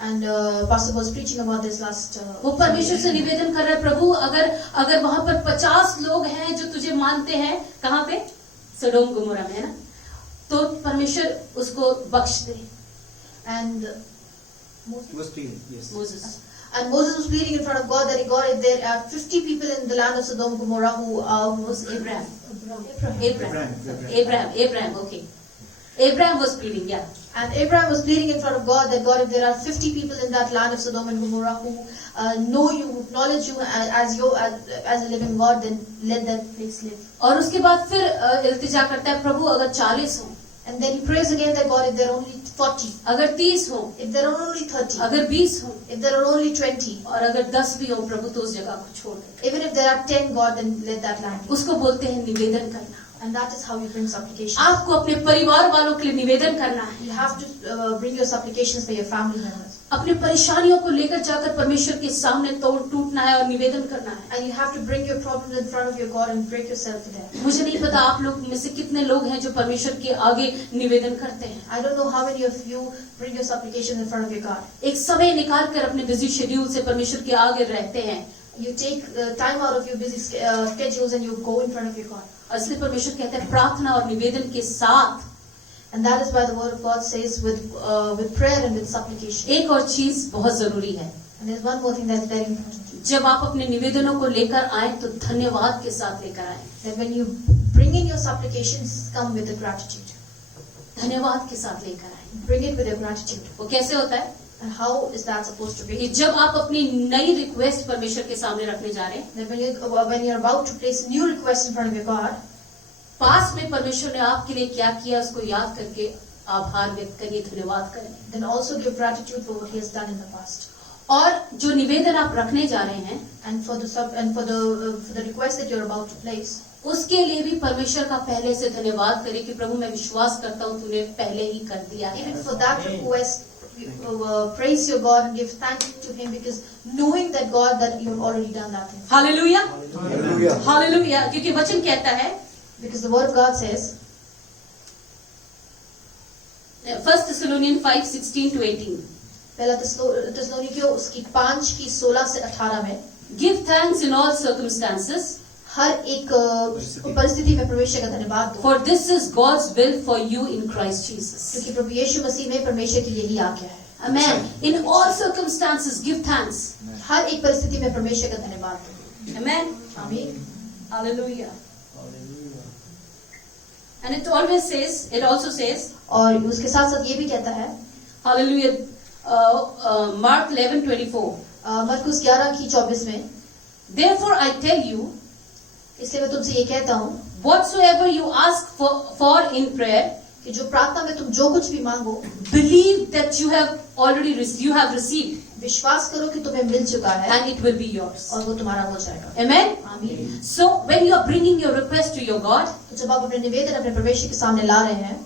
And Pastor was preaching about this last. वो परमेश्वर से निवेदन कर रहे हैं, प्रभु अगर वहां पर 50 लोग हैं जो तुझे मानते हैं, कहाँ पे? सडोम गुमोरा में, है ना? तो परमेश्वर उसको बख्श दे। And Was pleading, yes. Moses। And Moses was pleading in front of God that God, if there are 50 people in the land of Sodom and Gomorrah who was Abraham, okay. Abraham was pleading, yeah. And Abraham was pleading in front of God that God, if there are 50 people in that land of Sodom and Gomorrah who know you, who acknowledge you as a living God, then let that place live. और उसके बाद फिर इल्तिजा करता है, प्रभु अगर 40 हो, And then he prays again that God, if there are only 40, अगर 30 हो, if there are only 30, अगर 20 हो, if there are only 20, और अगर 10 भी हो, प्रभु तो उस जगह को छोड़ दे। even if there are 10, God, then let that land be. उसको बोलते हैं निवेदन करना। And that is how you bring supplications. आपको अपने परिवार वालों के लिए निवेदन करना है। You have to bring your supplications for your family members. अपने परेशानियों को लेकर जाकर परमेश्वर के सामने तोड़ टूटना है और निवेदन करना है। And you have to bring your problems in front of your God and break yourself to them. मुझे नहीं पता आप लोग में से कितने लोग हैं जो परमेश्वर के आगे निवेदन करते हैं। I don't know how many of you bring your supplications in front of your God. एक समय निकाल कर अपने बिजी शेड्यूल से परमेश्वर के आगे रहते हैं। You take time out of your busy schedules and you go in front of your God. और इसलिए परमेश्वर कहते हैं प्रार्थना और निवेदन के साथ। And that is why the word of God says with prayer and with supplication. एक और चीज बहुत जरूरी है। And there's one more thing that's very important. जब आप अपने निवेदनों को लेकर आए तो धन्यवाद के साथ लेकर आए। That when you bring in your supplications, come with a gratitude. धन्यवाद के साथ लेकर आए। Bring it with a gratitude. वो कैसे होता है? And how is that supposed to be? कि जब आप अपनी नई रिक्वेस्ट परमेश्वर के सामने रखने जा रहे हैं, That when you're about to place a new request in front of your God, पास में परमेश्वर ने आपके लिए क्या किया उसको याद करके आभार व्यक्त करिए, धन्यवाद करें। then also give gratitude for what He has done in the past. और जो निवेदन आप रखने जा रहे हैं, And for the request that you're about to place, उसके लिए भी परमेश्वर का पहले से धन्यवाद करें कि प्रभु मैं विश्वास करता हूँ तूने पहले ही कर दिया है। even for that request, praise your God and give thanks to Him, because knowing that God, that you have already done that thing. Hallelujah, Hallelujah. Hallelujah, क्योंकि वचन कहता है Because the word of God says, 1 Thessalonians 5:16-18, पहला थिस्सलुनीकियों उसकी 5 की 16 से 18 में, give thanks in all circumstances, हर एक परिस्थिति में परमेश्वर का धन्यवाद दो, for this is God's will for you in Christ Jesus. क्योंकि प्रभु यीशु मसीह में परमेश्वर की यही आज्ञा है। Amen. In all circumstances give thanks. हर एक परिस्थिति में परमेश्वर का धन्यवाद दो। Amen. आमीन। Hallelujah. And it also says, और उसके साथ साथ ये भी कहता है, Hallelujah, Mark 11:24, मरकुस 11 की 24 में, therefore I tell you, इसलिए मैं तुमसे ये कहता हूँ whatsoever you ask for in prayer, कि जो प्रार्थना में तुम जो कुछ भी मांगो, believe that you have received, विश्वास करो कि तुम्हें मिल चुका है, and it will be yours. और वो तुम्हारा हो जाएगा। Amen. आमीन। So when you are bringing your request to your God, तो जब आप अपने निवेदन अपने परमेश्वर के सामने ला रहे हैं,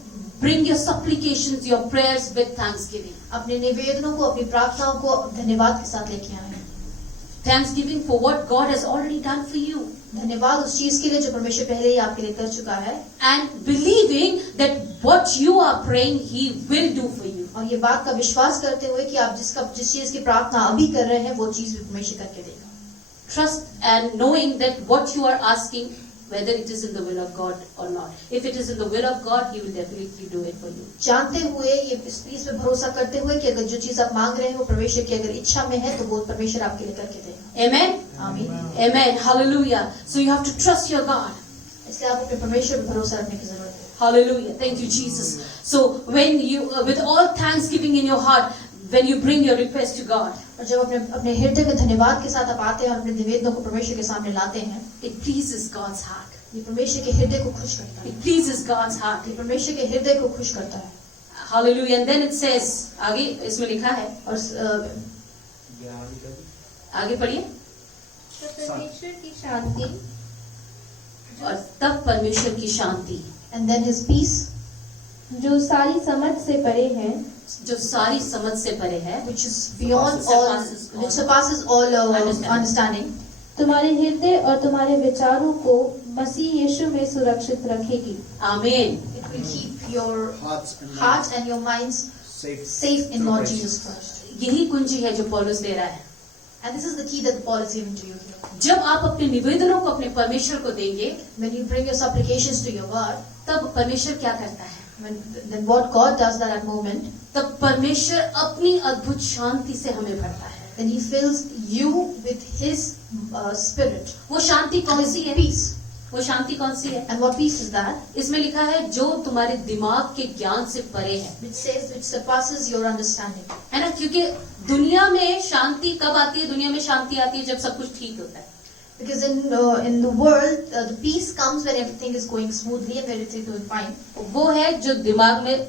bring your supplications, your prayers with thanksgiving. अपने निवेदनों को, अपनी प्रार्थनाओं को धन्यवाद के साथ लेके आए। thanksgiving for what God has already done for you, धन्यवाद उस चीज के लिए जो परमेश्वर पहले ही आपके लिए कर चुका है, and believing that what you are praying He will do for you. और ये बात का विश्वास करते हुए कि आप जिस चीज की प्रार्थना अभी कर रहे हैं वो चीज भी परमेश्वर करके देगा. Trust and knowing that what you are asking, whether it is in the will of God or not. If it is in the will of God, He will definitely do it for you. जानते हुए ये इस चीज पे भरोसा करते हुए कि अगर जो चीज आप मांग रहे हैं वो परमेश्वर की अगर इच्छा में है तो वो परमेश्वर आपके लिए करके देगा. Amen? आमीन. Amen. Hallelujah. So you have to trust your God. इसलिए आप अपने परमेश्वर पे भरोसा रखने की जरूरत है. Hallelujah. Thank you, Jesus. So when you, with all thanksgiving in your heart, when you bring your request to God, और जब अपने हृदय में धन्यवाद के साथ आप आते हैं और अपने निवेदनों को परमेश्वर के सामने लाते हैं, it pleases God's heart. ये परमेश्वर के हृदय को खुश करता है. It pleases God's heart. ये परमेश्वर के हृदय को खुश करता है. Hallelujah. And then it says, आगे इसमें लिखा है, और आगे पढ़िए. तो परमेश्वर की शांति और तब परमेश्वर की शांति, and then his peace, जो सारी समझ से परे है, जो सारी समझ से परे है, which is beyond all, which surpasses all understanding, तुम्हारे हृदय और तुम्हारे विचारों को मसीह यीशु में सुरक्षित रखेगी. आमीन. it will keep your Hearts and heart and your minds safe in Lord Jesus Christ. यही कुंजी है जो पौलुस दे रहा है. And this is the key that Paul is giving to you here. जब आप अपने निवेदनों को अपने परमेश्वर को देंगे, When you bring your supplications to your God, तब परमेश्वर क्या करता है? then what God does at that moment, तब परमेश्वर अपनी अद्भुत शांति से हमें भरता है. then He fills you with His Spirit. वो शांति कौन सी है? Peace. वो शांति कौन सी है? And what peace is that? इसमें लिखा है जो तुम्हारे दिमाग के ज्ञान से परे है. Which surpasses your understanding. है ना? क्योंकि दुनिया में शांति कब आती है? दुनिया में शांति आती है जब सब कुछ ठीक होता है. Because in the world, the peace comes when everything is going smoothly and when everything is going fine. वो है जो दिमाग में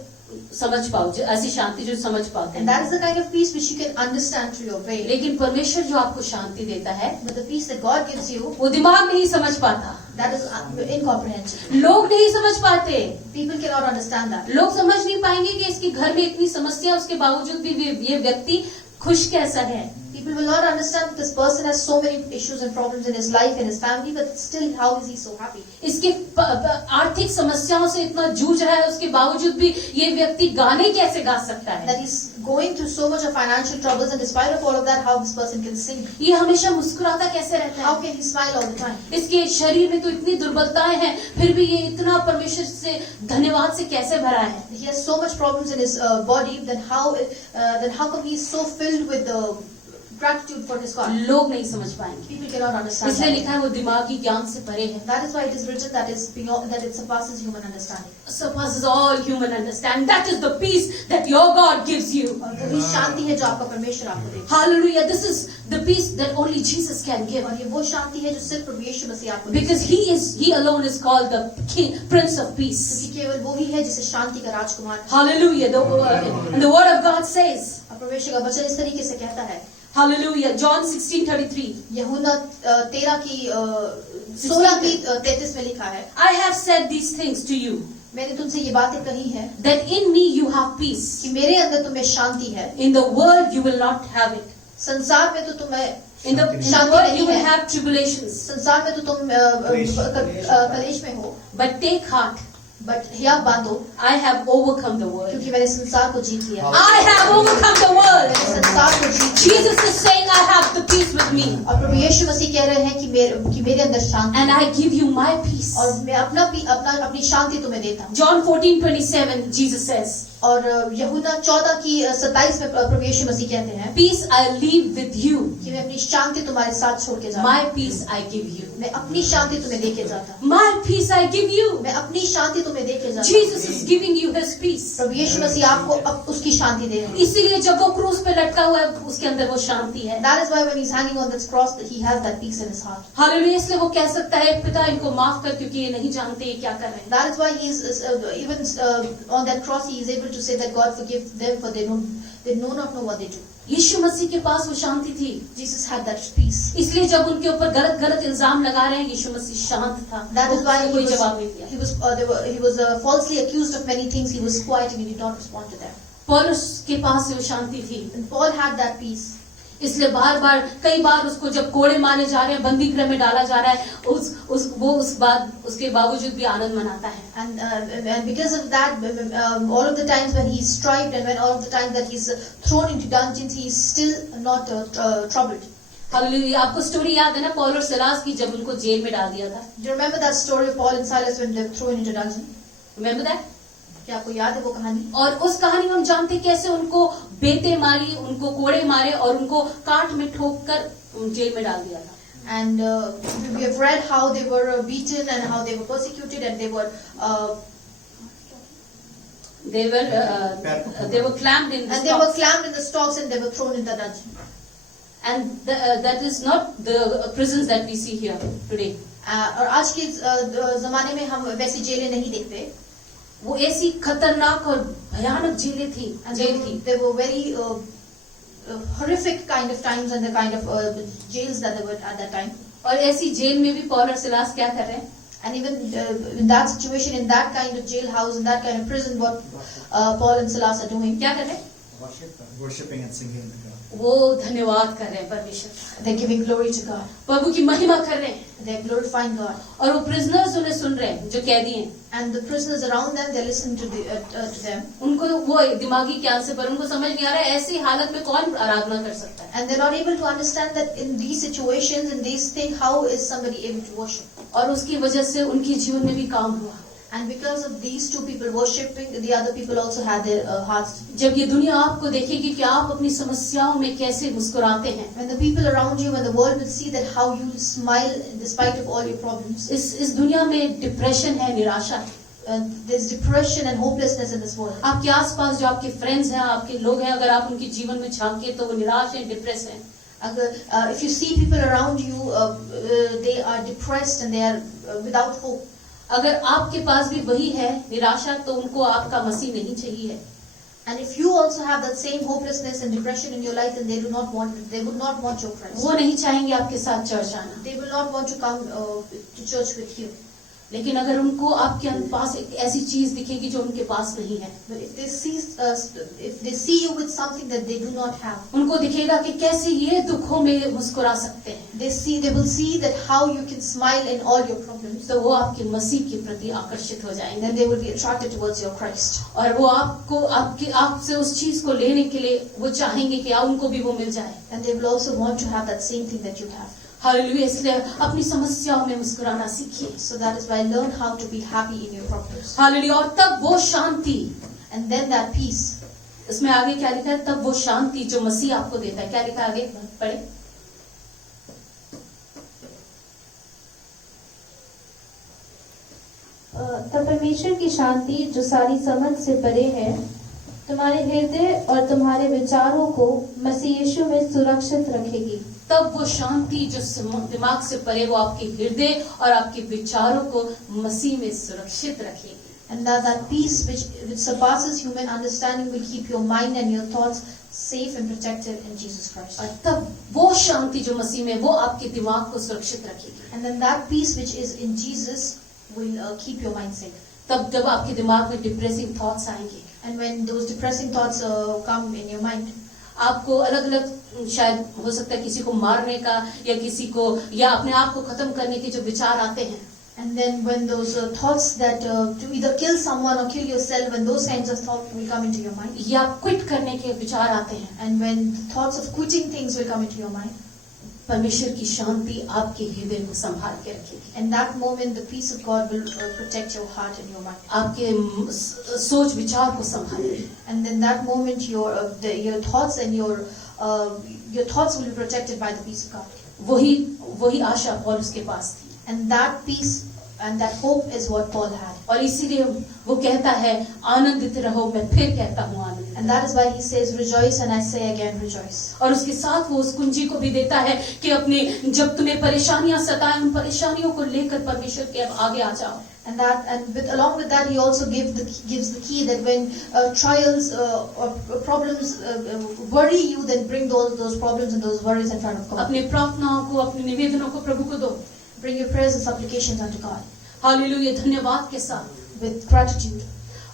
समझ पाओ, जो ऐसी शांति जो समझ पाते And हैं. that is the kind of peace which you can understand through your brain. लेकिन परमेश्वर जो आपको शांति देता है, But the peace that God gives you, वो दिमाग नहीं समझ पाता. that is incomprehensible. लोग नहीं समझ पाते. People cannot understand that. लोग समझ नहीं पाएंगे कि इसके घर में इतनी समस्या, उसके बावजूद भी ये व्यक्ति खुश कैसा है. People will not understand that this person has so many issues and problems in his life and his family, but still, how is he so happy? इसके आर्थिक समस्याओं से इतना जूझ रहा है, उसके बावजूद भी ये व्यक्ति गाने कैसे गा सकता है? That he's going through so much of financial troubles, and despite of all of that, how this person can sing? ये हमेशा मुस्कुराता कैसे रहता How है? can he smile all the time? इसके शरीर में तो इतनी दुर्बलताएं हैं, फिर भी ये इतना परमेश्वर से धन्यवाद से कैसे भरा है? He has so much problems in his body. Then how come he is so filled with gratitude for his God? लोग नहीं समझ पाएंगे. People cannot understand इसलिए that. लिखा है वो दिमागी ज्ञान से परे है. That is why it is written that it surpasses human understanding. Surpasses all human understanding. That is the peace that your God gives you. और वही शांति है जो आपका परमेश्वर आपको देता है. Hallelujah. This is the peace that only Jesus can give. और ये वो शांति है जो सिर्फ प्रभु यीशु मसीह आपको देता है. Because he alone is called the King, Prince of Peace. क्योंकि केवल वो ही है जिसे शांति का राजकुमार. Hallelujah. And the word of God says, और परमेश्वर का वचन इस तरीके से कहता है. Hallelujah. John 16:33. यूहन्ना 13 की 16 की 33 में लिखा है. I have said these things to you, मैंने तुमसे ये बातें कही है that in me you have peace. कि मेरे अंदर तुम्हें शांति है. In the world you will not have it. संसार में तो तुम्हें In the world you will have tribulations. संसार में तो तुम कलेश में हो. But take heart. बट हिया बांधो. I have overcome the world. क्योंकि मैंने संसार को जीत लिया. I have overcome the world. मैंने संसार को जीत लिया. Jesus is saying, I have the peace with me. और प्रभु यीशु मसीह कह रहे हैं कि मेरे अंदर शांति. And I give you my peace. और मैं अपनी शांति तुम्हें देता हूँ. John 14:27, Jesus says. और यूहन्ना 14 की 27 में प्रभु यीशु मसीह कहते हैं. Peace I leave with you. कि मैं अपनी शांति तुम्हारे साथ छोड़ के जाता हूँ. My peace I give you. मैं अपनी शांति तुम्हें देके जाता हूँ. My peace I give you. मैं अपनी शांति तुम्हें देके जाता हूँ. Jesus is giving you His peace. प्रभु यीशु मसीह आपको अब उसकी शांति दे रहे हैं. इसीलिए जब वो क्रूस पे लटका हुआ है, उसके अंदर वो शांति है. That is why when he's hanging on this cross, that he has that peace in his heart. Hallelujah. इसलिए वो कह सकता है, पिता इनको माफ कर, क्योंकि ये नहीं जानते ये क्या कर रहे हैं. That is why he is even on that cross he is able to say that God forgive them for they know not know what they do. यीशु मसीह के पास वो शांति थी. Jesus had that peace. इसलिए जब उनके ऊपर गलत इल्जाम लगा रहे हैं, यीशु मसीह शांत था. That is why कोई जवाब नहीं दिया. he was falsely accused of many things. He was quiet and he did not respond to them. पौलुस के पास वो शांति थी. And Paul had that peace. इसलिए बार बार कई बार उसको जब कोड़े मारे जा रहे हैं, बंदी गृह में डाला जा रहा है, उसके बावजूद भी आनंद मनाता है. And because of that, all of the times when he's striped and when all of the times that he's thrown into dungeons, he is still not troubled. Hallelujah. आपको स्टोरी याद है ना पौल और सिलास की, जब उनको जेल में डाल दिया था? Do you remember that story of Paul and Silas when they were thrown into dungeon? Remember that? क्या आपको याद है वो कहानी? और उस कहानी में हम जानते कैसे उनको बेटे मारी, उनको कोड़े मारे और उनको काट में ठोक कर जेल में डाल दिया था. And we have read how they were beaten and how they were persecuted and they were clamped in the and they were stocks. clamped in the stocks and they were thrown in the dungeon. And that is not the prisons that we see here today. और आज के जमाने में हम वैसी जेलें नहीं देखते. वो ऐसी खतरनाक और भयानक जेल थी. They were very horrific kind of times and the kind of jails that they were at that time. और ऐसी जेल में भी पौल और सिलास क्या कर रहे हैं? And even in that situation, in that kind of jailhouse, in that kind of prison, what Paul and Silas are doing? क्या कर रहे हैं? Worshipping and singing. वो धन्यवाद कर रहे हैं परमेश्वर. They're giving glory to God. प्रभु की महिमा कर रहे हैं. They're glorifying God. और वो प्रिजनर्स उन्हें सुन रहे हैं जो कैदी हैं. And the prisoners around them, they're listening to them. उनको वो दिमागी कैंसर पर उनको समझ नहीं आ रहा है ऐसी हालत में कौन आराधना कर सकता है. And they're not able to understand that in these situations, in these things, how is somebody able to worship? और उसकी वजह से उनके जीवन में भी काम हुआ. And because of these two people worshiping, the other people also had their hearts. जब ये दुनिया आपको देखेगी कि आप अपनी समस्याओं में कैसे मुस्कुराते हैं. When the people around you, when the world will see that how you smile despite of all your problems. इस दुनिया में डिप्रेशन है, निराशा है. There's depression and hopelessness in this world. आपके आसपास जो आपके फ्रेंड्स हैं, आपके लोग हैं, अगर आप उनके जीवन में झांके तो वो निराश हैं, डिप्रेस हैं. If you see people around you, they are depressed and they are without hope. अगर आपके पास भी वही है निराशा, तो उनको आपका मसीह नहीं चाहिए. And if you also have that same hopelessness and depression in your life, then they would not want your Christ. वो नहीं चाहेंगे आपके साथ चर्च आना. They will not want to come to church with you. लेकिन अगर उनको आपके पास एक ऐसी चीज दिखेगी जो उनके पास नहीं है, But if they see you with something that they do not have, उनको दिखेगा कि कैसे ये दुखों में मुस्कुरा सकते हैं, they will see that how you can smile in all your problems. तो वो आपके मसीह के प्रति आकर्षित हो जाएंगे. Then they will be attracted towards your Christ. और वो आपसे उस चीज को लेने के लिए वो चाहेंगे कि उनको भी वो मिल जाए. And they will also want to have that same thing that you have. Hallelujah. इसलिए अपनी समस्याओं में मुस्कुराना सीखिए. So that is why learn how to be happy in your problems. Hallelujah. और तब वो शांति, and then that peace. इसमें आगे क्या लिखा है? तब वो शांति जो मसीह आपको देता है. क्या लिखा आगे पढ़े? तब परमेश्वर की शांति जो सारी समझ से परे है तुम्हारे हृदय और तुम्हारे विचारों को मसीह यीशु में सुरक्षित रखेगी. तब वो शांति जो दिमाग से परे, वो आपके हृदय और आपके विचारों को मसीह में सुरक्षित रखेगी. And that peace which surpasses human understanding will keep your mind and your thoughts safe and protected in Jesus Christ. और तब वो शांति जो मसीह में, वो आपके दिमाग को सुरक्षित रखेगी. And then that peace which is in Jesus will keep your mind safe. तब जब आपके दिमाग में डिप्रेसिंग थॉट्स आएंगे, and when those depressing thoughts come in your mind, आपको अलग अलग शायद हो सकता है किसी को मारने का या किसी को या अपने आप को खत्म करने के जो विचार आते हैं, and then when those thoughts that to either kill someone or kill yourself, when those kinds of thoughts will come into your mind, या क्विट करने के विचार आते हैं, and when the thoughts of quitting things will come into your mind, परमेश्वर की शांति आपके हृदय को संभाल के रखेगी. in that moment the peace of God will protect your heart and your mind. आपके सोच विचार को संभालेगी. And in that moment your thoughts and your thoughts will be protected by the peace of God. वही आशा पौल उसके पास थी. And that peace and that hope is what Paul had. और इसीलिए वो कहता है आनंदित रहो. मैं फिर कहता हूँ आनंदित. And that is why he says rejoice, and I say again rejoice. और उसके साथ वो उस कुंजी को भी देता है कि अपने जब तुम्हें परेशानियां सताएं, उन परेशानियों को लेकर परमेश्वर के आगे आ जाओ. And along with that he also gives the key that when trials or problems worry you, then bring those problems and those worries in front of God. अपने प्रार्थनाओं को, अपने निवेदनों को प्रभु को दो. Bring your prayers and supplications unto God. Hallelujah. धन्यवाद के साथ, with gratitude.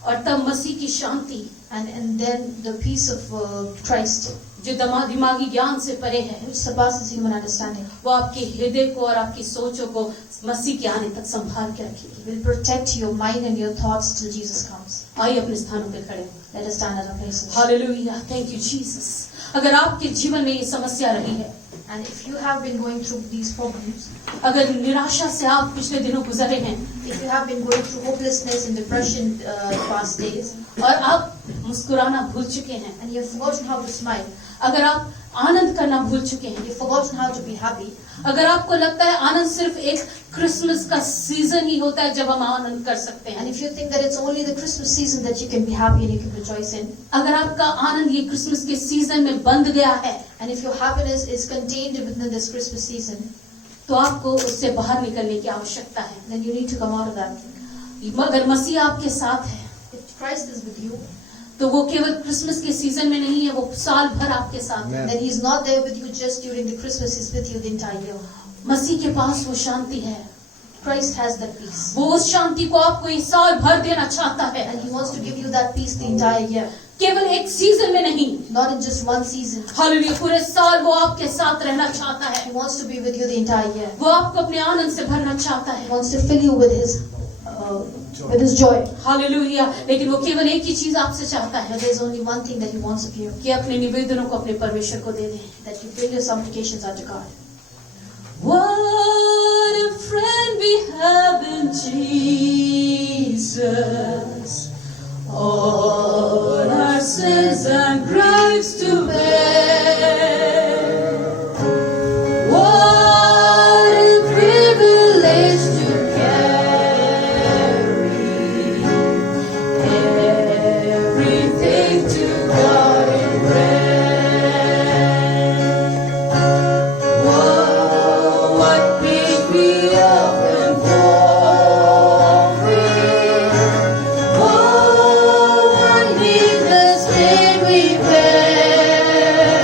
और तब मसीह की शांति and then the peace of Christ जो दिमागी ज्ञान से परे है, which surpasses human understanding, वो आपके हृदय को और आपकी सोचों को मसीह के आने तक संभाल के रखेगी। will protect your mind and your thoughts till Jesus comes. आइए अपने स्थानों पे खड़े हो। Let us stand at our places. Hallelujah, thank you Jesus. अगर आपके जीवन में ये समस्या रही है, And if you have been going through these problems, अगर निराशा से आप पिछले दिनों गुजरे हैं if you have been going through hopelessness and depression past days, और आप मुस्कुराना भूल चुके हैं, and you have forgotten how to smile, अगर आप आनंद करना भूल चुके हैं, you've forgotten how to be happy, अगर आपको लगता है आनंद सिर्फ एक क्रिसमस का सीजन ही होता है जब हम आनंद कर सकते and हैं, if you think that it's only the Christmas season that you can be happy and you can rejoice in, अगर आपका आनंद ये क्रिसमस के सीजन में बंद गया है, and if your happiness is contained within this Christmas season, तो आपको उससे बाहर निकलने की आवश्यकता है। then you need to come out of that. मगर मसीह आपके साथ है, If Christ is with you, तो वो केवल क्रिसमस के सीजन में नहीं है, वो साल भर आपके साथ है। then He's not there with you just during the Christmas, He's with you the entire year. मसीह के पास वो शांति है, Christ has that peace. वो उस शांति को आपको इस साल भर देना चाहता है, And He wants to give you that peace the entire year. केवल एक सीजन में नहीं। Not in just one season. Hallelujah, पूरे साल वो आपके साथ रहना चाहता है, He wants to be with you the entire year. वो आपको अपने आनंद से भरना चाहता He है। wants to fill you with His joy. Hallelujah, लेकिन वो केवल एक ही चीज आपसे चाहता है But there's only one thing that He wants of you, कि अपने निवेदनों को अपने परमेश्वर को दे दें। that you bring your supplications unto God. What a friend we have in Jesus, all our sins and griefs to bear. What a privilege to carry everything to God in prayer. What grief we often forfeit. What needless pain we bear.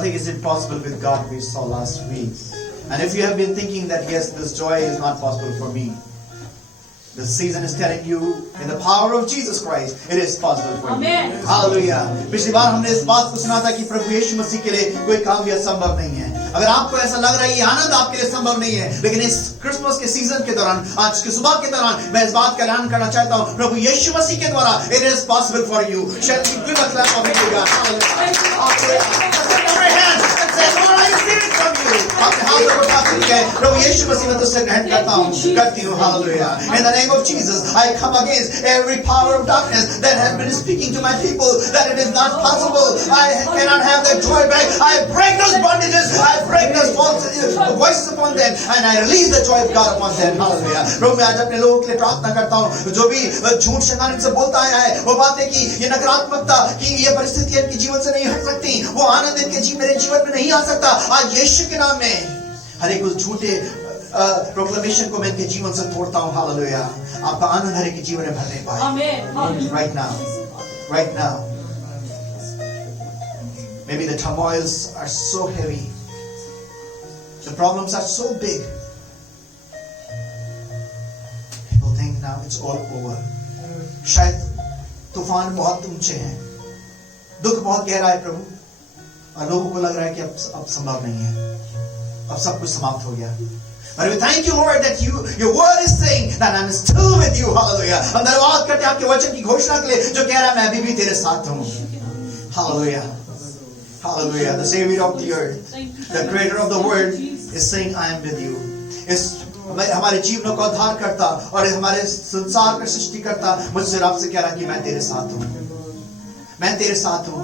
Nothing is impossible with God, we saw last week. And if you have been thinking that yes, this joy is not possible for me, the season is telling you, in the power of Jesus Christ, it is possible for you. Hallelujah. पिछली बार हमने इस बात को सुना था कि प्रभु यीशु मसीह के लिए कोई काम भी असंभव नहीं है. अगर आपको ऐसा लग रहा है ये आनंद आपके लिए संभव नहीं है, लेकिन इस क्रिसमस के सीजन के दौरान, आज की सुबह के दौरान, मैं इस बात का ऐलान करना चाहता हूँ, प्रभु यीशु मसीह के द्वारा it is possible for you. Shall we give a clap of it to God? Hallelujah. अपने हाथों को उठा करके प्रभु यीशु मसीह में तुझसे ग्रहण करता हूँ, करती हूँ. Hallelujah. In the name of Jesus, I come against every power of darkness that has been speaking to my people that it is not possible. I cannot have their joy back. I break those bondages. I break those false voices upon them, and I release the joy of God upon them. Hallelujah. प्रभु मैं आज अपने लोगों के लिए प्रार्थना करता हूँ जो भी झूठ शैतान से बोलता आया है, वो बातें कि ये नकारात्मकता, कि ये परिस्थितियां इनके जीवन से नहीं हट सकती, वो आनंद इनके मेरे जीवन में नहीं आ सकता, आज यीशु के नाम में हर एक उस झूठे प्रोक्लेमेशन को मैं इनके जीवन से तोड़ता हूँ. हालेलुया. आपका आनंद हर एक के जीवन में भरने पाए. आमीन. Right now. Maybe the turmoils are so heavy. The problems are so big. People think now it's all over. शायद तूफान बहुत ऊंचे हैं, दुख बहुत गहरा है प्रभु, और लोगों को लग रहा है कि अब संभव नहीं है, अब सब कुछ समाप्त हो गया. But we thank you, Lord, that your word is saying that I'm still with you. Hallelujah. हम धन्यवाद करते हैं आपके वचन की घोषणा के लिए जो कह रहा है मैं अभी भी तेरे साथ हूँ. Hallelujah. Hallelujah. The Savior of the earth, the Creator of the world is saying I am with you. इस हमारे जीवनों को उद्धार करता और हमारे संसार का सृष्टि करता मुझसे रब से कह रहा कि मैं तेरे साथ हूँ, मैं तेरे साथ हूँ.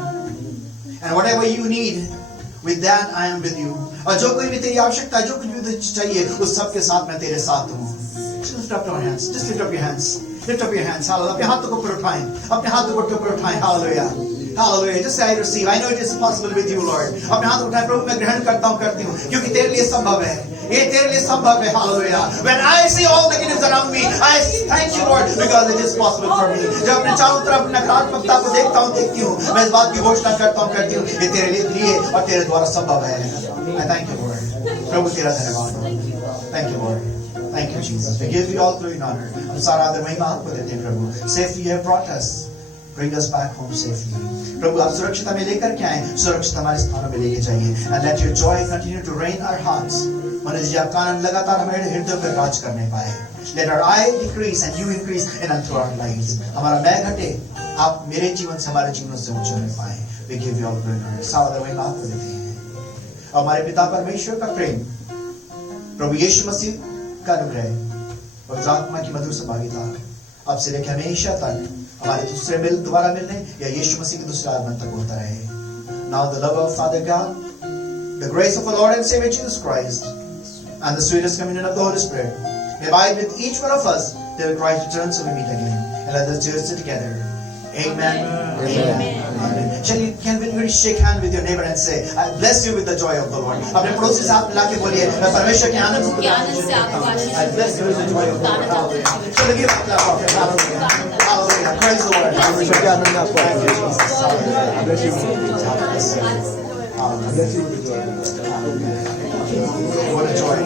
And whatever you need, with that I am with you. और जो कोई भी तेरी आवश्यकता, जो कुछ भी चाहिए, उस सब के साथ मैं तेरे साथ हूँ. Just lift up your hands. Just lift up your hands. Lift up your hands. Hallelujah. अपने हाथों को ऊपर उठाएं. अपने हाथों को ऊपर उठाएं. Hallelujah. Hallelujah. Just say I receive. I know it is possible with you, Lord. अपने हाथ उठाएं. प्रभु मैं ग्रहण करता हूँ, करती हूँ, क्योंकि तेरे लिए संभव है. ये तेरे लिए संभव है. Hallelujah. When I see all negatives around me, I thank you, Lord, because it is possible for me. जब अपने चारों तरफ नकारात्मकता को देखता हूँ, देखती हूँ, मैं इस बात की घोषणा करता हूँ, करती हूँ, ये तेरे लिए और तेरे द्वारा संभव है. I thank you, Lord. प्रभु तेरा धन्यवाद. Thank you, Lord. Thank you, Jesus. We give you all glory and honor. हम सारा आदर महिमा आपको देते हैं प्रभु. Safely you have brought us. Bring us back home safely. प्रभु आप सुरक्षित हमें लेकर के आए, सुरक्षित हमारे स्थानों में लेके जाइए. And let your joy continue to reign our hearts. मन जी आपका आनंद लगातार हमारे हृदय पर राज करने पाए. Let our I decrease and you increase in and through our lives. हमारा मैं घटे, आप मेरे जीवन से हमारे जीवन से ऊंचे होने पाए. We give you all glory and honor. सारा आदर महिमा आपको देते हैं. हमारे पिता परमेश्वर का प्रेम, प्रभु यीशु मसीह का अनुग्रह और आत्मा की मधुर सहभागिता अब से लेकर हमेशा तक हमारे दोबारा मिलने या यीशु मसीह के दूसरे आगमन तक होता रहे. Now the love of Father God, the grace of our Lord and Savior Jesus Christ, and the sweetest communion of the Holy Spirit may abide with each one of us till Christ returns and we meet again. And let us cheers together. Amen. Amen. Amen. Shall you can we shake hand with your neighbor and say, I bless you with the joy of the Lord. अपने पड़ोसी से आप मिला के बोलिए, मैं परमेश्वर के आनंद से आपको आशीष देता हूं. I bless you with the joy of the Lord. Hallelujah. Shall we give a clap of hallelujah. Hallelujah. Praise the Lord. परमेश्वर के आनंद आपको आशीष. I bless you with the joy. I bless you with the joy. What a joy.